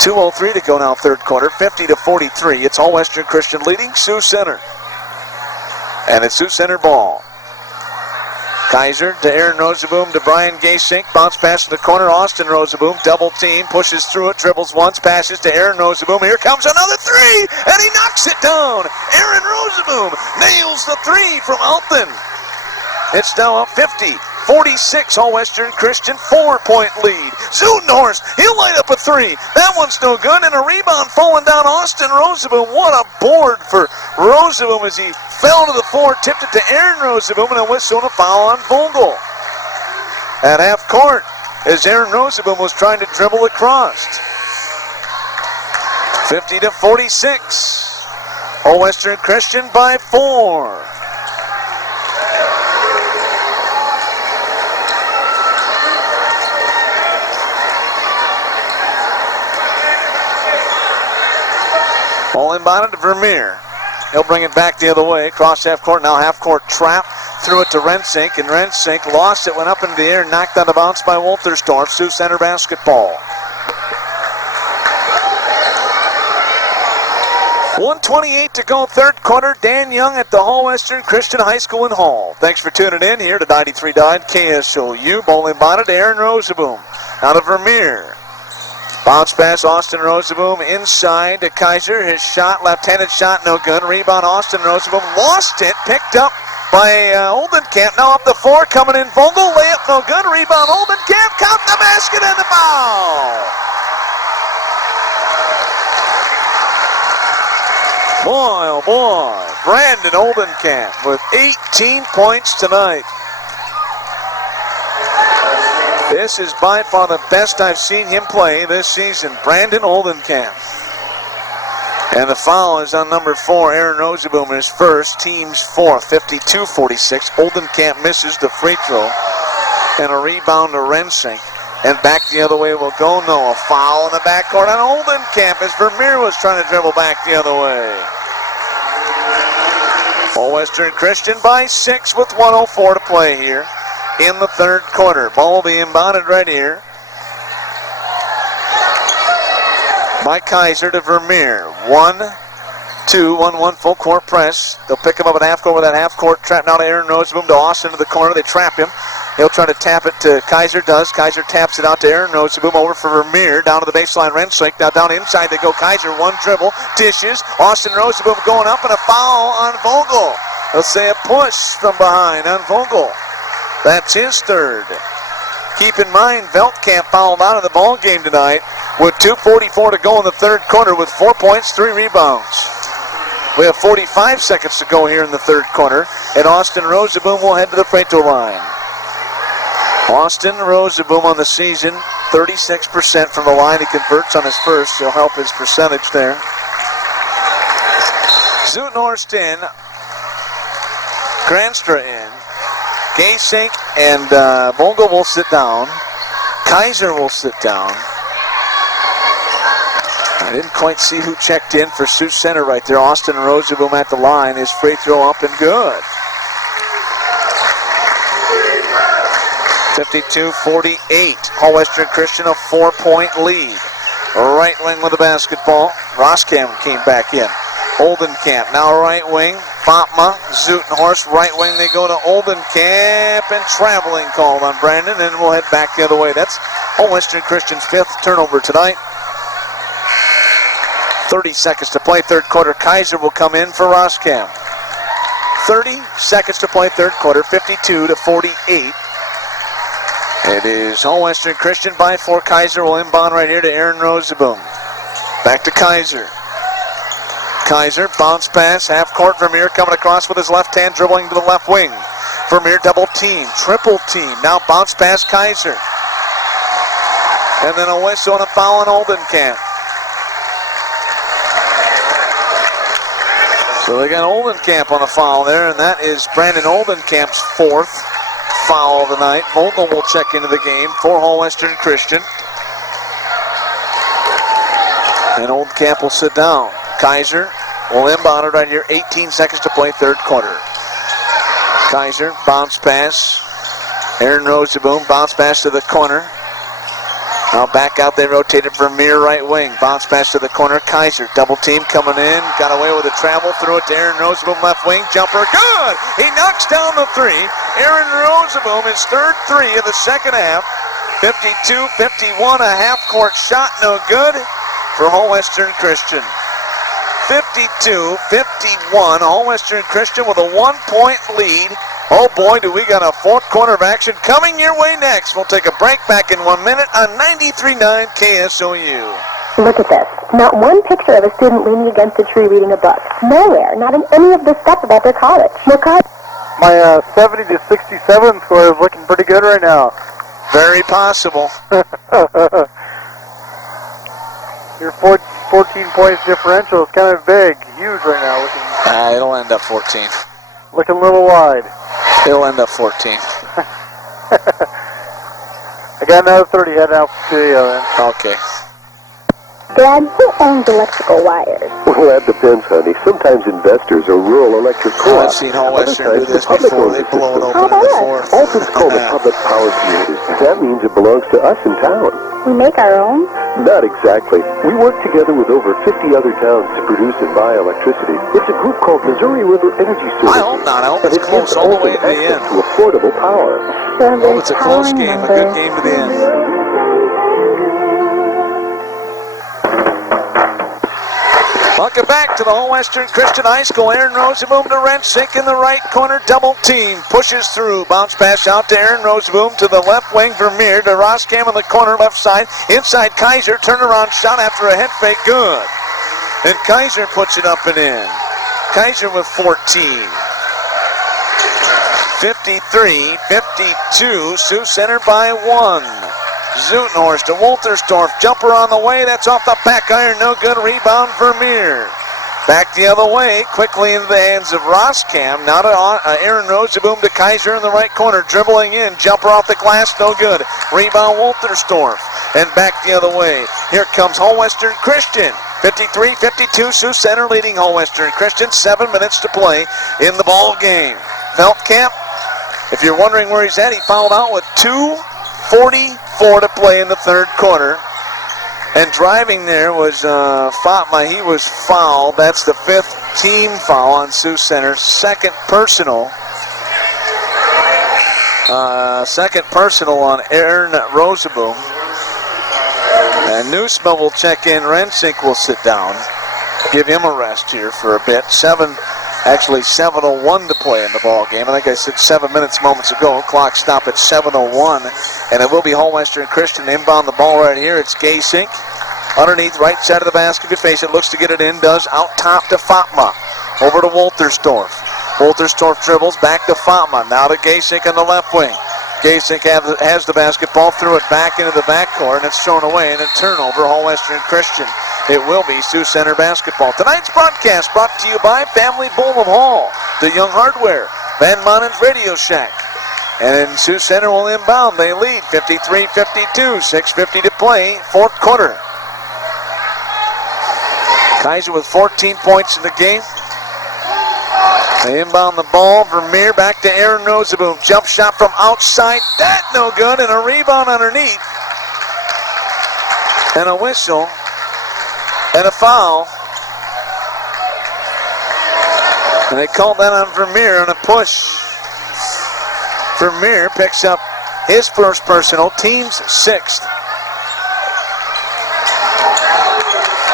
2:03 to go now, third quarter. 50-43. It's All Western Christian leading Sioux Center. And it's Sioux Center ball. Kaiser to Aaron Roseboom to Brian Gasink. Bounce pass to the corner. Austin Roseboom. Double team. Pushes through it. Dribbles once. Passes to Aaron Roseboom. Here comes another 3. And he knocks it down. Aaron Roseboom nails the 3 from Alton. It's now up 50-46. All Western Christian 4-point lead. Zutenhorst. He'll light up a 3. That one's no good. And a rebound falling down Austin Roseboom. What a board for Roseboom as he fell to the floor, tipped it to Aaron Roseboom, and a whistle and a foul on Vogel. At half court, as Aaron Roseboom was trying to dribble across. 50-46. All Western Christian by 4. Ball inbounded to Vermeer. He'll bring it back the other way, across half court. Now half court trap, threw it to Rensink, and Rensink lost it, went up into the air, knocked out of bounds by Wolterstorff. Sioux Center basketball. 1:28 to go, third quarter. Dan Young at the All Western Christian High School in Hall. Thanks for tuning in here to 93.9 KSOU. Ball inbounded to Aaron Roseboom. Now to Vermeer. Bounce pass, Austin Roseboom inside to Kaiser. His shot, left-handed shot, no good. Rebound, Austin Roseboom lost it. Picked up by Oldenkamp. Now up the floor, coming in Vogel. Layup, no good. Rebound, Oldenkamp. Count the basket and the foul. Boy, oh boy. Brandon Oldenkamp with 18 points tonight. This is by far the best I've seen him play this season. Brandon Oldenkamp. And the foul is on number 4, Aaron Roseboom, his first, team's fourth, 52-46. Oldenkamp misses the free throw. And a rebound to Rensink. And back the other way will go. No, a foul in the backcourt on Oldenkamp as Vermeer was trying to dribble back the other way. All Western Christian by 6 with 1:04 to play here in the third quarter. Ball will be inbounded right here by Kaiser to Vermeer. 1-2-1-1 full court press. They'll pick him up at half court with that half court trap now to Aaron Roseboom to Austin to the corner. They trap him. He'll try to tap it to Kaiser, does. Kaiser taps it out to Aaron Roseboom, over for Vermeer, down to the baseline, Rensink. Now down inside they go. Kaiser, one dribble, dishes. Austin Roseboom going up, and a foul on Vogel. They'll say a push from behind on Vogel. That's his third. Keep in mind, Veldkamp fouled out of the ball game tonight with 2:44 to go in the third quarter with 4 points, 3 rebounds. We have 45 seconds to go here in the third quarter, and Austin Roseboom will head to the free throw line. Austin Roseboom on the season, 36% from the line. He converts on his first. He'll help his percentage there. Zutenhorst in. Granstra in. Gasink and Vogel will sit down. Kaiser will sit down. I didn't quite see who checked in for Sioux Center right there. Austin Roseboom at the line. His free throw up and good. 52-48. All Western Christian a 4-point lead. Right wing with the basketball. Roskam came back in. Oldenkamp now right wing. Fatma, Zutenhorst, right wing. They go to Oldenkamp, and traveling called on Brandon, and we'll head back the other way. That's All Western Christian's 5th turnover tonight. 30 seconds to play third quarter. Kaiser will come in for Roskam. 30 seconds to play third quarter, 52-48. It is All Western Christian by 4. Kaiser will inbound right here to Aaron Roseboom. Back to Kaiser. Kaiser, bounce pass, half court. Vermeer coming across with his left hand, dribbling to the left wing. Vermeer double team, triple team. Now bounce pass Kaiser. And then a whistle and a foul on Oldenkamp. So they got Oldenkamp on the foul there, and that is Brandon Oldenkamp's 4th foul of the night. Vogel will check into the game for All Western Christian. And Oldenkamp will sit down. Kaiser will inbound it right here. 18 seconds to play third quarter. Kaiser, bounce pass. Aaron Roseboom, bounce pass to the corner. Now back out, they rotated Vermeer right wing. Bounce pass to the corner. Kaiser, double team coming in. Got away with a travel. Threw it to Aaron Roseboom, left wing. Jumper, good! He knocks down the 3. Aaron Roseboom, his third 3 of the second half. 52-51, a half-court shot, no good for All Western Christian. 52-51, All Western Christian with a 1-point lead. Oh boy, do we got a fourth quarter of action coming your way next. We'll take a break back in 1 minute on 93.9 KSOU. Look at this. Not one picture of a student leaning against a tree reading a book. Nowhere. Not in any of the stuff about their college. My 70 to 67 score is looking pretty good right now. Very possible. Your 14 points differential is kind of big, huge right now. It'll end up 14. Looking a little wide. It'll end up 14. I got another 30 heading out to you then. Okay. Dad, who owns electrical wires? Well, that depends, honey. Sometimes investors or rural electric I've co-ops. seen All Western do this before. They blow it open in the fourth. Also, it's called a public power community. That means it belongs to us in town. We make our own? Not exactly. We work together with over 50 other towns to produce and buy electricity. It's a group called Missouri River Energy Service. I hope not. I hope it's close all the way to the end. To affordable power. I hope it's a close game, a good game to the end. Welcome back to the All Western Christian High School. Aaron Roseboom to Rensink in the right corner. Double team. Pushes through. Bounce pass out to Aaron Roseboom to the left wing. Vermeer to Roskam in the corner left side. Inside Kaiser. Turnaround shot after a head fake. Good. And Kaiser puts it up and in. Kaiser with 14. 53-52. Sioux Center by 1. Zutenhorst to Wolterstorff. Jumper on the way. That's off the back iron. No good. Rebound Vermeer. Back the other way, quickly into the hands of Roskam. Now to Aaron Rosenboom to Kaiser in the right corner. Dribbling in, jumper off the glass, no good. Rebound Wolterstorff. And back the other way. Here comes Whole Western Christian. 53-52, Sioux Center leading Whole Western Christian. 7 minutes to play in the ball game. Feldkamp, if you're wondering where he's at, he fouled out with 2:44 to play in the third quarter. And driving there was Fatma. He was fouled. That's the 5th team foul on Sioux Center. Second personal on Aaron Rosenboom. And Newsma will check in. Rensink will sit down. Give him a rest here for a bit. 7:01 to play in the ball game. I think I said 7 minutes moments ago. Clock stop at 7:01. And it will be Whole Western Christian inbound the ball right here. It's Gasink. Underneath, right side of the basket to face it. Looks to get it in. Does out top to Fatma. Over to Wolterstorff. Wolterstorff dribbles back to Fatma. Now to Gasink on the left wing. Gasink has the basketball. Threw it back into the backcourt. And it's thrown away. And a turnover. Whole Western Christian. It will be Sioux Center basketball. Tonight's broadcast brought to you by Family Bowlem Hall, the Young Hardware, Van Monen's Radio Shack. And Sioux Center will inbound. They lead 53-52, 6:50 to play, fourth quarter. Kaiser with 14 points in the game. They inbound the ball. Vermeer back to Aaron Rosenboom. Jump shot from outside. That no good. And a rebound underneath. And a whistle. And a foul. And they called that on Vermeer on a push. Vermeer picks up his first personal, team's 6th.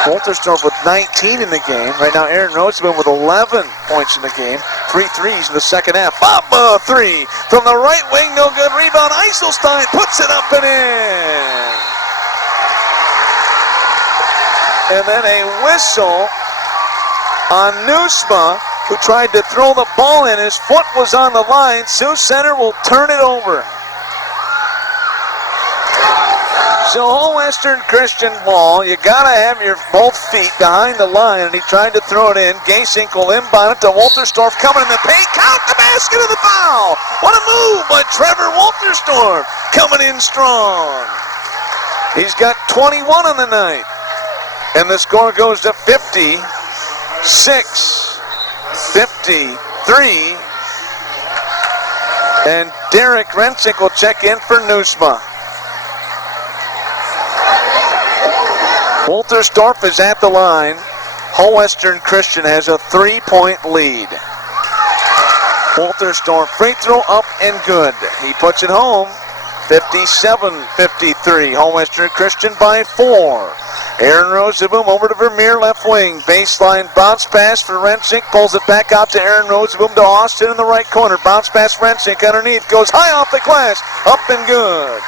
Wolterstorff with 19 in the game. Right now Aaron Rosenboom with 11 points in the game. 3 threes in the second half. Baba 3 from the right wing, no good. Rebound, Eiselstein puts it up and in. And then a whistle on Newsma, who tried to throw the ball in. His foot was on the line. Sioux Center will turn it over. So Whole Western Christian ball, you gotta have your both feet behind the line, and he tried to throw it in. Gasink will inbound it to Wolterstorff, coming in the paint, count the basket of the foul. What a move by Trevor Wolterstorff, coming in strong. He's got 21 on the night, and the score goes to 56-53, and Derek Rensink will check in for Newsma. Wolterstorff is at the line. Whole Western Christian has a 3-point lead. Wolterstorff free throw up and good. He puts it home. 57-53. Whole Western Christian by 4. Aaron Rosenboom over to Vermeer, left wing. Baseline bounce pass for Rensink. Pulls it back out to Aaron Rosenboom to Austin in the right corner. Bounce pass Rensink underneath. Goes high off the glass. Up and good.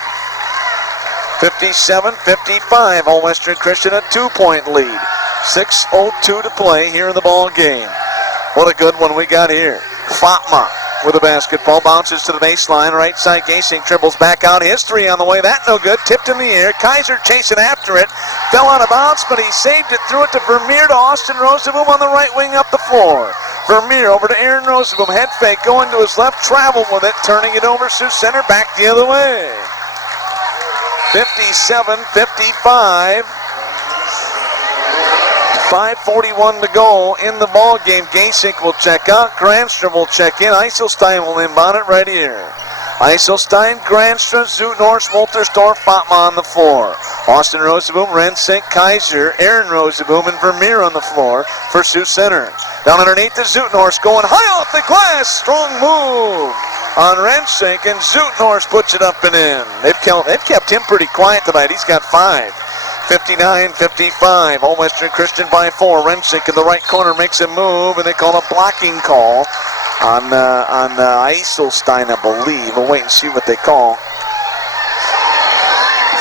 57-55, Whole Western Christian a 2-point lead. 6:02 to play here in the ball game. What a good one we got here. Fatma with the basketball, bounces to the baseline. Right side, Gasink dribbles back out. His 3 on the way, that no good. Tipped in the air. Kaiser chasing after it. Fell out of bounds, but he saved it. Threw it to Vermeer to Austin Rosenboom on the right wing up the floor. Vermeer over to Aaron Rosenboom. Head fake going to his left. Traveled with it. Turning it over. Sioux Center back the other way. 57-55. 5:41 to go in the ball game. Gasink will check out. Granstrom will check in. Eiselstein will inbound it right here. Eiselstein, Granstrom, Zootnorst, Wolterstorff, Fatma on the floor. Austin Rosenboom, Rensink, Kaiser, Aaron Rosenboom, and Vermeer on the floor for Sioux Center. Down underneath the Zootnorst, going high off the glass. Strong move on Rensink, and Zootnorst puts it up and in. They've kept him pretty quiet tonight. He's got 5. 59-55. Whole Western Christian by 4. Rensink in the right corner makes a move, and they call a blocking call on Eiselstein, I believe. We'll wait and see what they call.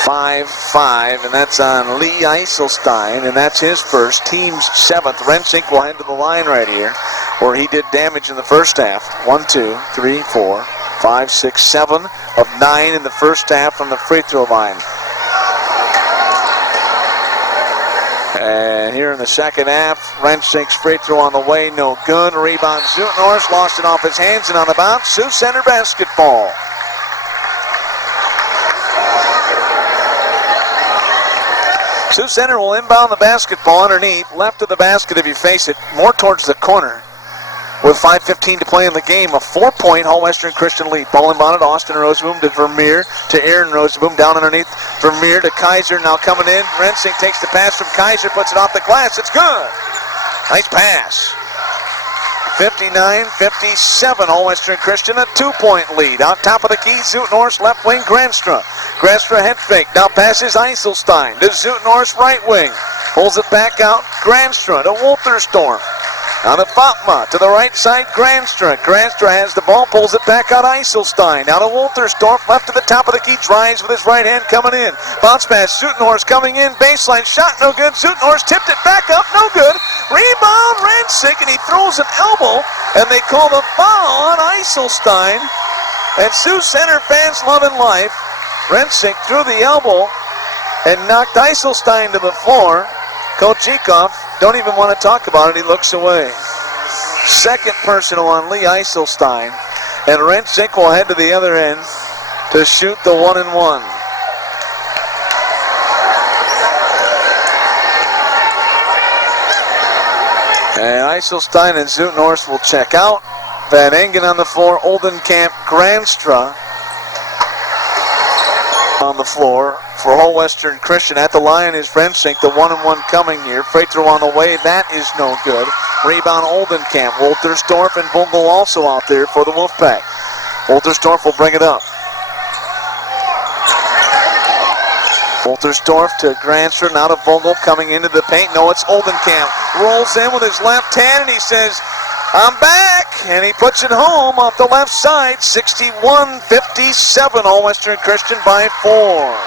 5-5, and that's on Lee Eiselstein, and that's his first, team's 7th. Rensink will head to the line right here, where he did damage in the first half. 1, 2, 3, 4, 5, 6, 7 of 9 in the first half from the free throw line. And And here in the second half, Rensink's free throw on the way, no good. Rebound, Zutnorst lost it off his hands and on the bounce. Sioux Center basketball. Sioux Center will inbound the basketball underneath, left of the basket if you face it, more towards the corner. With 5:15 to play in the game, a 4-point Hall Western Christian lead. Ball inbounded, Austin Roseboom to Vermeer, to Aaron Roseboom, down underneath. Vermeer to Kaiser, now coming in. Rensink takes the pass from Kaiser, puts it off the glass. It's good. Nice pass. 59-57, Hall Western Christian, a 2-point lead. Out top of the key, Zutnorst, left wing, Granstra. Granstra head fake, now passes Eiselstein to Zutnorst, right wing. Pulls it back out, Granstra to Wolterstorm. Now to Fatma, to the right side, Granstra. Granstra has the ball, pulls it back out, Eiselstein. Now to Wolterstorff, left to the top of the key, drives with his right hand, coming in. Bounce pass, Zutnorst coming in, baseline shot, no good. Zutnorst tipped it back up, no good. Rebound, Rensink, and he throws an elbow, and they call the foul on Eiselstein. And Sioux Center fans loving life. Rensink threw the elbow and knocked Eiselstein to the floor. Coach Ekoff, don't even want to talk about it, he looks away. Second personal on Lee Eiselstein, and Rensink will head to the other end to shoot the 1-and-1. And Eiselstein and Zutnorst will check out. Van Engen on the floor, Oldenkamp, Granstra on the floor for Hall Western Christian. At the line is Rensink, the 1-and-1 coming here. Free throw on the way, that is no good. Rebound Oldenkamp. Wolterstorff and Vogel also out there for the Wolfpack. Wolterstorff will bring it up. Wolterstorff to Granstra, now to Vogel coming into the paint. No, it's Oldenkamp. Rolls in with his left hand and he says, I'm back, and he puts it home off the left side. 61-57, All Western Christian by 4.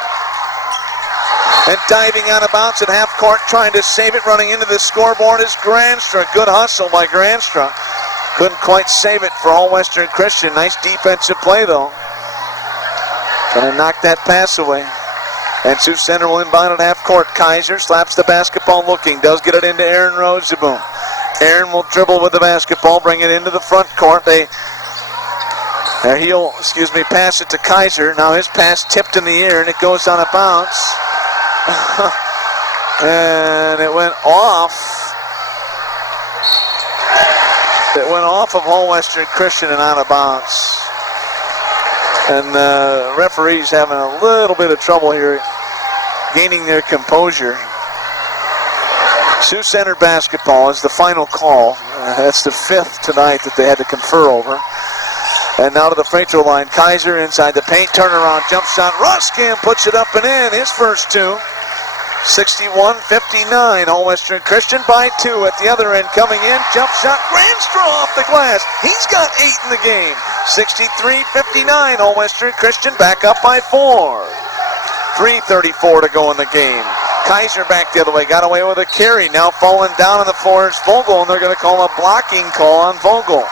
And diving out of bounds at half court, trying to save it, running into the scoreboard is Granstra. Good hustle by Granstra. Couldn't quite save it for All Western Christian. Nice defensive play, though. Trying to knock that pass away. And Sioux Center will inbound at half court. Kaiser slaps the basketball looking, does get it into Aaron Roseboom. Aaron will dribble with the basketball, bring it into the front court. He'll pass it to Kaiser. Now his pass tipped in the air and it goes on a bounce. And it went off. It went off of Hall Western Christian and out of bounds. And the referee's having a little bit of trouble here gaining their composure. Sioux Center basketball is the final call. That's the fifth tonight that they had to confer over. And now to the free throw line. Kaiser inside the paint, turnaround jump shot. Ruskin puts it up and in, his first two. 61-59, All Western Christian by 2 at the other end coming in. Jump shot, Granstra off the glass. He's got 8 in the game. 63-59, All Western Christian back up by 4. 3:34 to go in the game. Kaiser back the other way, got away with a carry. Now falling down on the floor is Vogel, and they're going to call a blocking call on Vogel.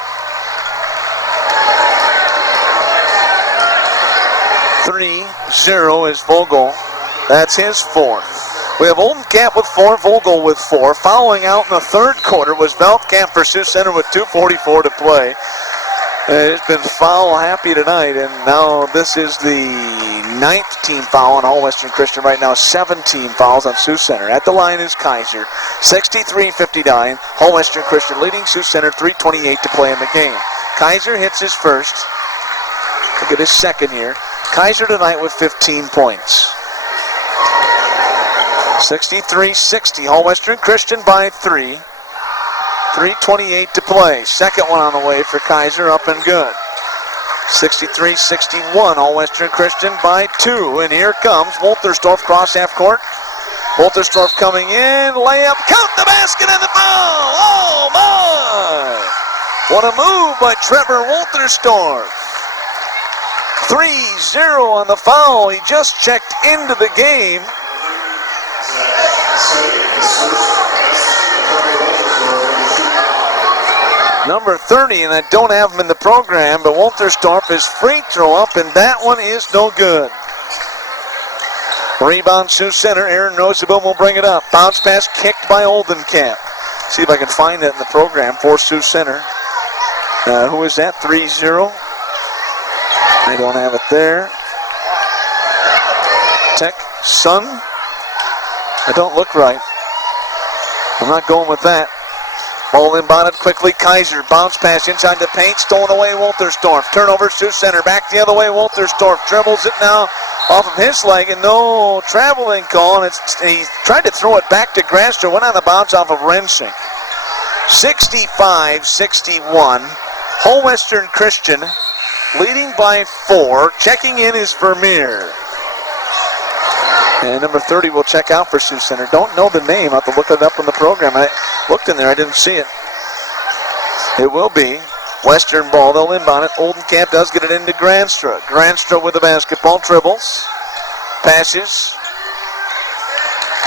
3-0 is Vogel. That's his fourth. We have Oldenkamp with 4, Vogel with 4. Fouling out in the third quarter was Veldkamp for Sioux Center with 2:44 to play. It's been foul happy tonight, and now this is the 9th team foul on All Western Christian right now. 17 fouls on Sioux Center. At the line is Kaiser. 63-59. All Western Christian leading Sioux Center. 3:28 to play in the game. Kaiser hits his first. Look at his second here. Kaiser tonight with 15 points. 63-60. All Western Christian by 3. 3:28 to play. Second one on the way for Kaiser, up and good. 63-61. All Western Christian by 2. And here comes Wolterstorff cross half court. Wolterstorff coming in. Layup. Count the basket and the foul. Oh my! What a move by Trevor Wolterstorff. 3-0 on the foul. He just checked into the game. Number 30, and I don't have him in the program, but Wolterstorff is free throw up, and that one is no good. Rebound Sioux Center. Aaron Roseboom will bring it up. Bounce pass kicked by Oldenkamp. See if I can find that in the program for Sioux Center. Who is that? 3-0. They don't have it there. Tech Sun. I don't look right. I'm not going with that. Ball inbounded quickly. Kaiser. Bounce pass inside the paint. Stolen away Wolterstorff. Turnover Sioux Center. Back the other way Wolterstorff. Dribbles it now off of his leg. And no traveling call. And he tried to throw it back to Grasser. Went on the bounce off of Rensing. 65-61. Whole Western Christian leading by 4. Checking in is Vermeer. And number 30 will check out for Sioux Center. Don't know the name. I'll have to look it up in the program. I looked in there. I didn't see it. It will be Western ball. They'll inbound it. Oldenkamp does get it into Granstra. Granstra with the basketball. Dribbles. Passes.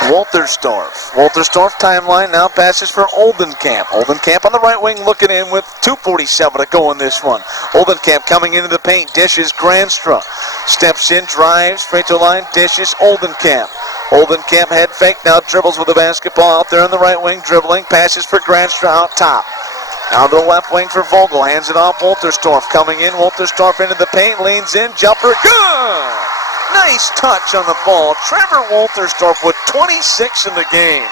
Wolterstorff. Wolterstorff timeline now passes for Oldenkamp. Oldenkamp on the right wing looking in with 2:47 to go in this one. Oldenkamp coming into the paint. Dishes Granstra. Steps in, drives, straight to the line, dishes Oldenkamp. Oldenkamp head fake, now dribbles with the basketball out there on the right wing, dribbling, passes for Granstra out top. Now to the left wing for Vogel, hands it off Wolterstorff. Coming in, Wolterstorff into the paint, leans in, jumper, good! Nice touch on the ball. Trevor Wolterstorff with 26 in the game.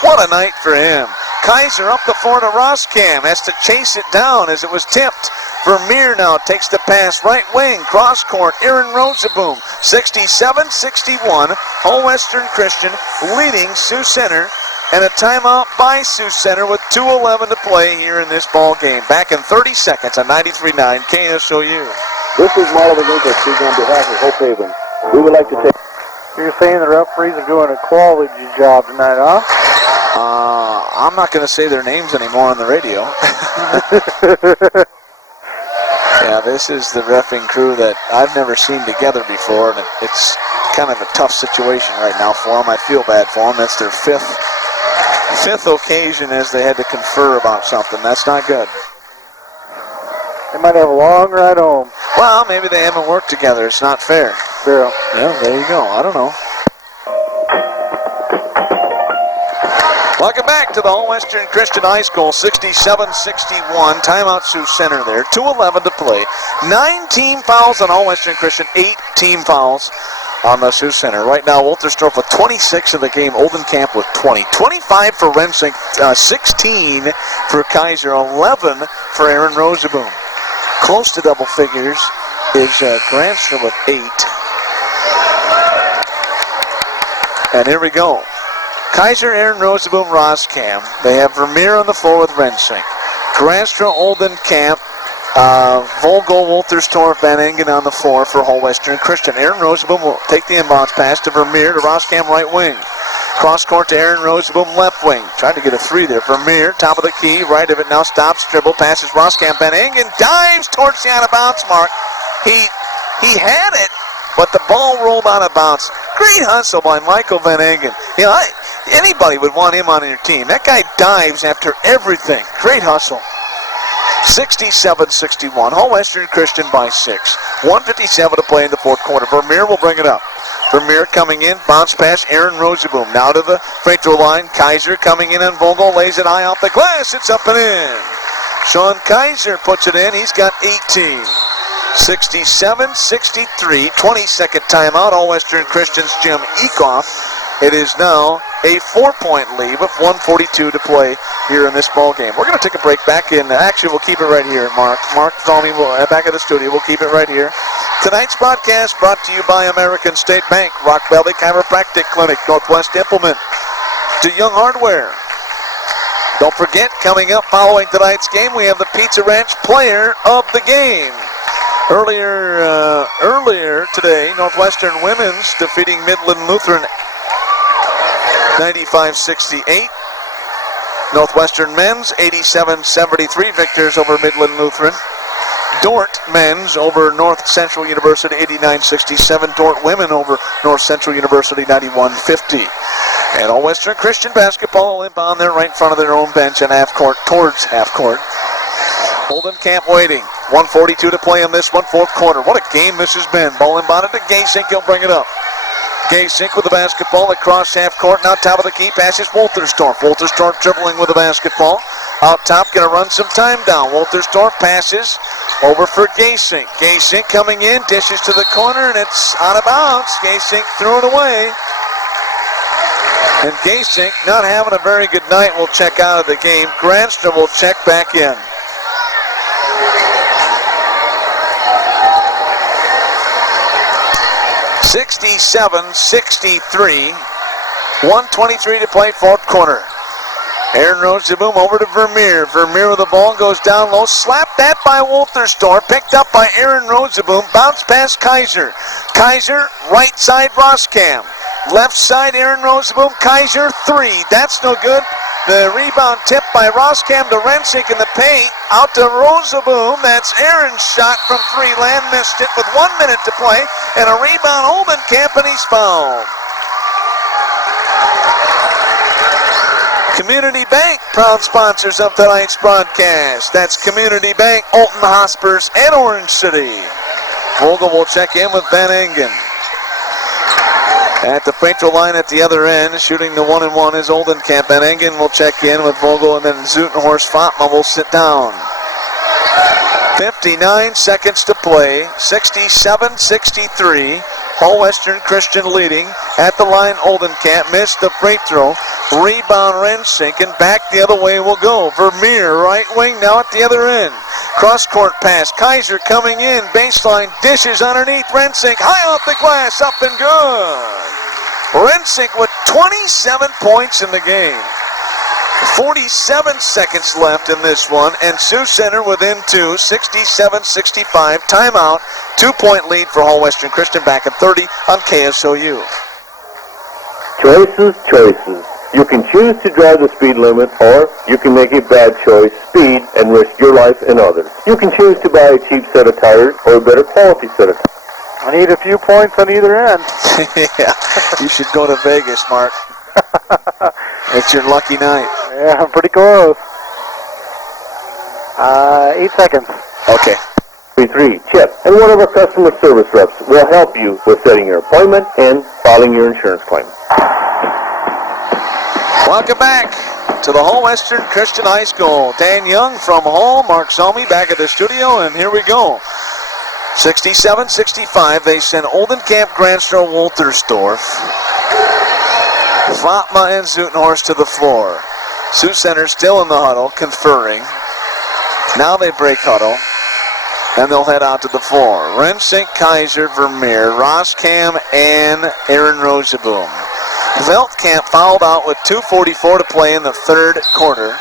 What a night for him. Kaiser up the floor to Roskam, has to chase it down as it was tipped. Vermeer now takes the pass, right wing, cross court, Aaron Roseboom, 67-61, Whole Western Christian leading Sioux Center, and a timeout by Sioux Center with 2:11 to play here in this ball game. Back in 30 seconds on 93.9 KSOU. This is Marlon Lucas speaking on behalf of Hope Haven. We would like to take... You're saying the referees are doing a quality job tonight, huh? I'm not going to say their names anymore on the radio. Yeah, this is the reffing crew that I've never seen together before, and it's kind of a tough situation right now for them. I feel bad for them. That's their fifth occasion as they had to confer about something. That's not good. They might have a long ride home. Well, maybe they haven't worked together. It's not fair. Yeah. Yeah, there you go. I don't know. Welcome back to the Whole Western Christian High School, 67-61. Timeout Sioux Center there. 2:11 to play. 9 team fouls on Whole Western Christian, 8 team fouls on the Sioux Center. Right now, Wolterstorff with 26 in the game. Oldenkamp with 20. 25 for Rensing, 16 for Kaiser, 11 for Aaron Roseboom. Close to double figures is Granstra with 8. And here we go. Kaiser, Aaron Roseboom, Roskam. They have Vermeer on the floor with Rensing. Granstra, Oldenkamp, Vogel, Wolterstorff, Van Engen on the floor for Whole Western Christian. Aaron Roseboom will take the inbounds pass to Vermeer to Roskam right wing. Cross court to Aaron Roseboom left wing. Tried to get a 3 there. Vermeer, top of the key, right of it now, stops, dribble, passes Roskam. Van Engen dives towards the out of bounds mark. He had it, but the ball rolled out of bounds. Great hustle by Michael Van Engen. You know, anybody would want him on your team. That guy dives after everything. Great hustle. 67-61. Whole Western Christian by 6. 1:57 to play in the fourth quarter. Vermeer will bring it up. Vermeer coming in, bounce pass, Aaron Roseboom. Now to the free throw line. Kaiser coming in on Vogel, lays it high off the glass. It's up and in. Sean Kaiser puts it in. He's got 18. 67-63. 22nd timeout. All Western Christian's Jim Ecoff. It is now a 4-point lead with 1:42 to play here in this ball game. We're going to take a break. Back in. Actually, we'll keep it right here, Mark. Mark told me back at the studio. We'll keep it right here. Tonight's broadcast brought to you by American State Bank, Rock Valley Chiropractic Clinic, Northwest Implement, to Young Hardware. Don't forget, coming up following tonight's game, we have the Pizza Ranch Player of the Game. Earlier today, Northwestern Women's defeating Midland Lutheran 95-68. Northwestern Men's 87-73 victors over Midland Lutheran. Dort Men's over North Central University 89-67. Dort Women over North Central University 91-50. And All Western Christian basketball inbound there right in front of their own bench and half court, towards half court. Oldenkamp waiting. 1:42 to play in this one, fourth quarter. What a game this has been. Ball inbounded to Gasink. He'll bring it up. Gasink with the basketball across half court. Now top of the key, passes Wolterstorff. Wolterstorff dribbling with the basketball. Out top, going to run some time down. Wolterstorff passes over for Gasink. Gasink coming in, dishes to the corner, and it's out of bounds. Gasink threw it away. And Gasink, not having a very good night, will check out of the game. Granstra will check back in. (67-63). 1:23 to play, fourth quarter. Aaron Rosenboom over to Vermeer. Vermeer with the ball, goes down low. Slapped that by Wolterstorff. Picked up by Aaron Rosenboom. Bounced past Kaiser. Kaiser, right side Roskam. Left side Aaron Rosenboom. Kaiser, three. That's no good. The rebound tip by Roskam to Rensink in the paint. Out to Rosenboom. That's Aaron's shot from three. Land missed it with 1 minute to play. And a rebound, Oldenkamp, and he's fouled. Community Bank, proud sponsors of tonight's broadcast. That's Community Bank, Alton Hospers, and Orange City. Vogel will check in with Van Engen. At the free throw line at the other end, shooting the 1-and-1 is Oldenkamp. Van Engen will check in with Vogel, and then Zutenhorst Fatma will sit down. 59 seconds to play, 67-63. Hull Western Christian leading. At the line, Oldenkamp missed the free throw. Rebound Rensink, and back the other way will go. Vermeer, right wing, now at the other end. Cross-court pass. Kaiser coming in. Baseline dishes underneath. Rensink high off the glass. Up and good. Rensink with 27 points in the game. 47 seconds left in this one, and Sioux Center within two, 67-65. Timeout. 2-point lead for Hull Western Christian, back at 30 on KSOU. Choices, choices. You can choose to drive the speed limit, or you can make a bad choice, speed, and risk your life and others. You can choose to buy a cheap set of tires or a better quality set of tires. I need a few points on either end. Yeah, you should go to Vegas, Mark. It's your lucky night. Yeah, I'm pretty close. 8 seconds. Okay. 3, Chip, and one of our customer service reps will help you with setting your appointment and filing your insurance claim. Welcome back to the Hull Western Christian High School. Dan Young from Hull, Mark Salmi back at the studio, and here we go. 67-65, they send Oldenkamp, Granstra, Wolterstorff, Fatma, and Zutenhorst to the floor. Sioux Center still in the huddle, conferring. Now they break huddle, and they'll head out to the floor. Rensink, Kaiser, Vermeer, Roskam, and Aaron Rosenboom. Veldkamp fouled out with 2:44 to play in the third quarter.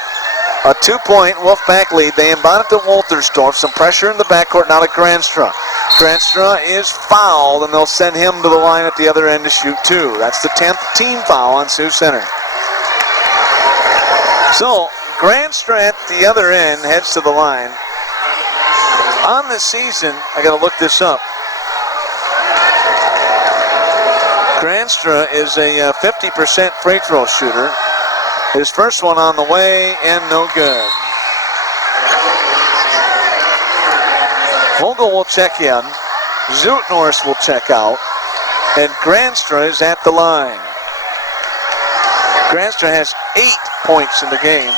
A 2-point Wolfpack lead. They inbound it to Wolterstorff. Some pressure in the backcourt now to Granstra. Granstra is fouled, and they'll send him to the line at the other end to shoot two. That's the 10th team foul on Sioux Center. So, Granstra at the other end heads to the line. On the season, I got to look this up. Granstra is a 50% free throw shooter. His first one on the way and no good. Vogel will check in. Zutenhorst will check out. And Granstra is at the line. Granstra has 8 points in the game.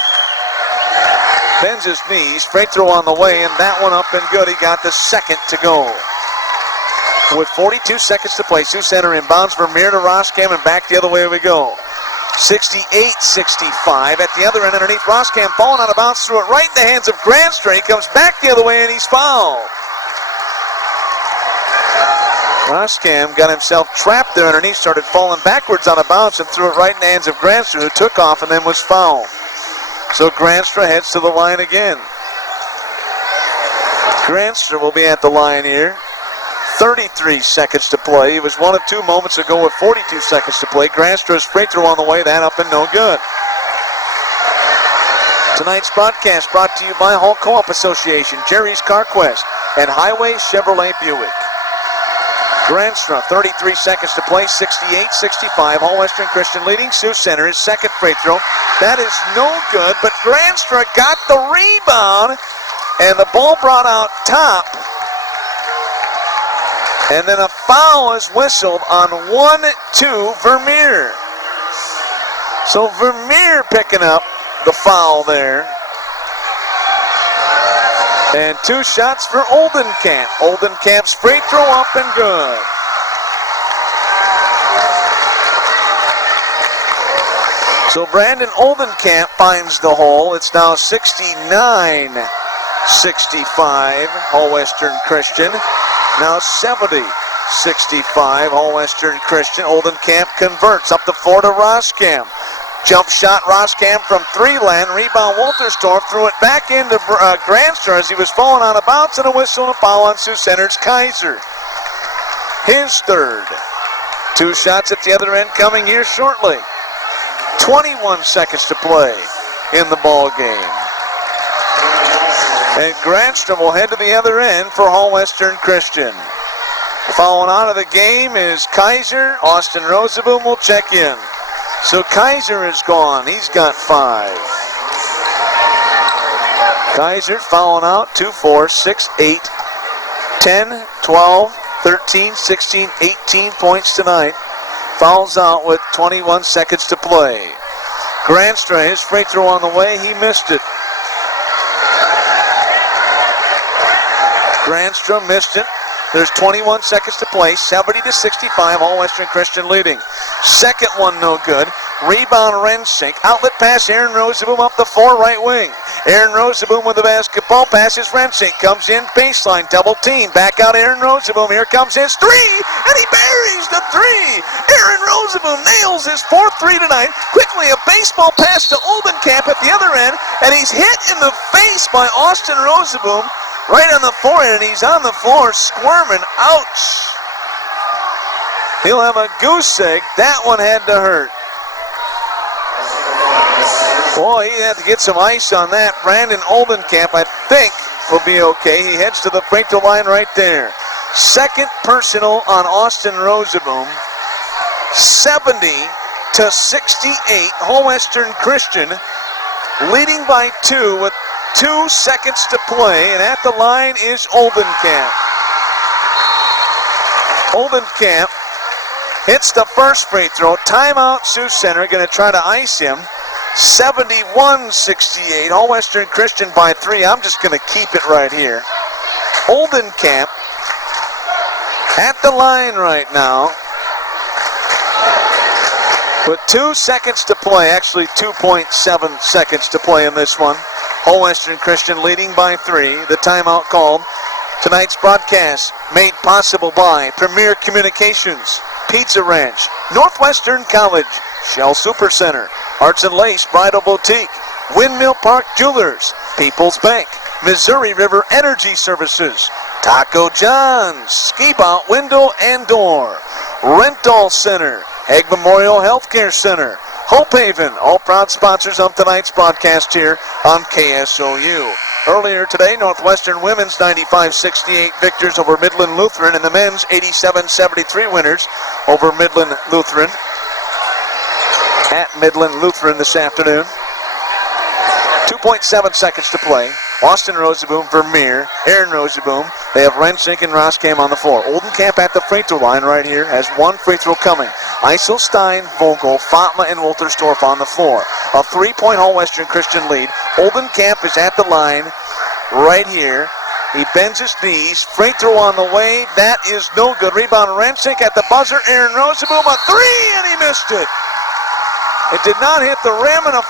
Bends his knees. Free throw on the way, and that one up and good. He got the second to go. With 42 seconds to play, Sioux Center inbounds. Vermeer to Roskam, and back the other way we go. 68-65 at the other end underneath. Roskam falling out of bounds, threw it right in the hands of Granstra. He comes back the other way, and he's fouled. Roskam got himself trapped there underneath, started falling backwards on a bounce, and threw it right in the hands of Granstra, who took off and then was fouled. So Granstra heads to the line again. Granstra will be at the line here. 33 seconds to play. He was 1 of 2 moments ago with 42 seconds to play. Granstra's free throw on the way, that up and no good. Tonight's broadcast brought to you by Hull Co-op Association, Jerry's Car Quest, and Highway Chevrolet Buick. Granstra, 33 seconds to play, 68-65. Hull Western Christian leading. Sioux Center, his second free throw. That is no good, but Granstra got the rebound, and the ball brought out top. And then a foul is whistled on 1-2 Vermeer. So Vermeer picking up the foul there. And 2 shots for Oldenkamp. Oldenkamp's free throw up and good. So Brandon Oldenkamp finds the hole. It's now 69-65, All Western Christian. Now 70-65, All Western Christian. Oldenkamp converts up the floor to Roskamp. Jump shot, Roskamp from 3-land. Rebound, Wolterstorff threw it back into Granster as he was falling out of bounds, and a whistle and a foul on Sioux Center's Kaiser. His third. 2 shots at the other end coming here shortly. 21 seconds to play in the ball game. And Granstrom will head to the other end for All Western Christian. Following out of the game is Kaiser. Austin Roseboom will check in. So Kaiser is gone. He's got 5. Kaiser fouling out 2, 4, 6, 8, 10, 12, 13, 16, 18 points tonight. Fouls out with 21 seconds to play. Granstra, his free throw on the way. He missed it. Granstra missed it. There's 21 seconds to play. 70-65, All Western Christian leading. Second one no good. Rebound Rensink. Outlet pass, Aaron Roseboom up the floor, right wing. Aaron Roseboom with the basketball. Passes Rensink. Comes in baseline. Double team. Back out Aaron Roseboom. Here comes his 3. And he buries the 3. Aaron Roseboom nails his 4th 3 tonight. Quickly a baseball pass to Oldenkamp at the other end. And he's hit in the face by Austin Roseboom. Right on the forehead, and he's on the floor squirming. Ouch. He'll have a goose egg. That one had to hurt. Boy, he had to get some ice on that. Brandon Oldenkamp, I think, will be okay. He heads to the free throw line right there. Second personal on Austin Roseboom. 70-68, All Western Christian leading by 2 with 2 seconds to play, and at the line is Oldenkamp. Oldenkamp hits the first free throw. Timeout, Sioux Center, going to try to ice him. 71-68, All Western Christian by 3. I'm just going to keep it right here. Oldenkamp at the line right now with 2 seconds to play, actually 2.7 seconds to play in this one. All Western Christian leading by 3. The timeout called. Tonight's broadcast made possible by Premier Communications, Pizza Ranch, Northwestern College, Shell Super Center, Arts and Lace Bridal Boutique, Windmill Park Jewelers, People's Bank, Missouri River Energy Services, Taco John's, Ski Bout Window and Door, Rental Center, Egg Memorial Healthcare Center, Hope Haven, all proud sponsors of tonight's broadcast here on KSOU. Earlier today, Northwestern women's 95-68 victors over Midland Lutheran, and the men's 87-73 winners over Midland Lutheran at Midland Lutheran this afternoon. 2.7 seconds to play. Austin Roseboom, Vermeer, Aaron Roseboom. They have Rensink and Roskamp on the floor. Oldenkamp at the free throw line right here has 1 free throw coming. Eiselstein, Vogel, Fatma, and Wolterstorff on the floor. A 3-point All Western Christian lead. Oldenkamp is at the line right here. He bends his knees. Free throw on the way. That is no good. Rebound Rensink at the buzzer. Aaron Roseboom, a 3, and he missed it. It did not hit the rim, and a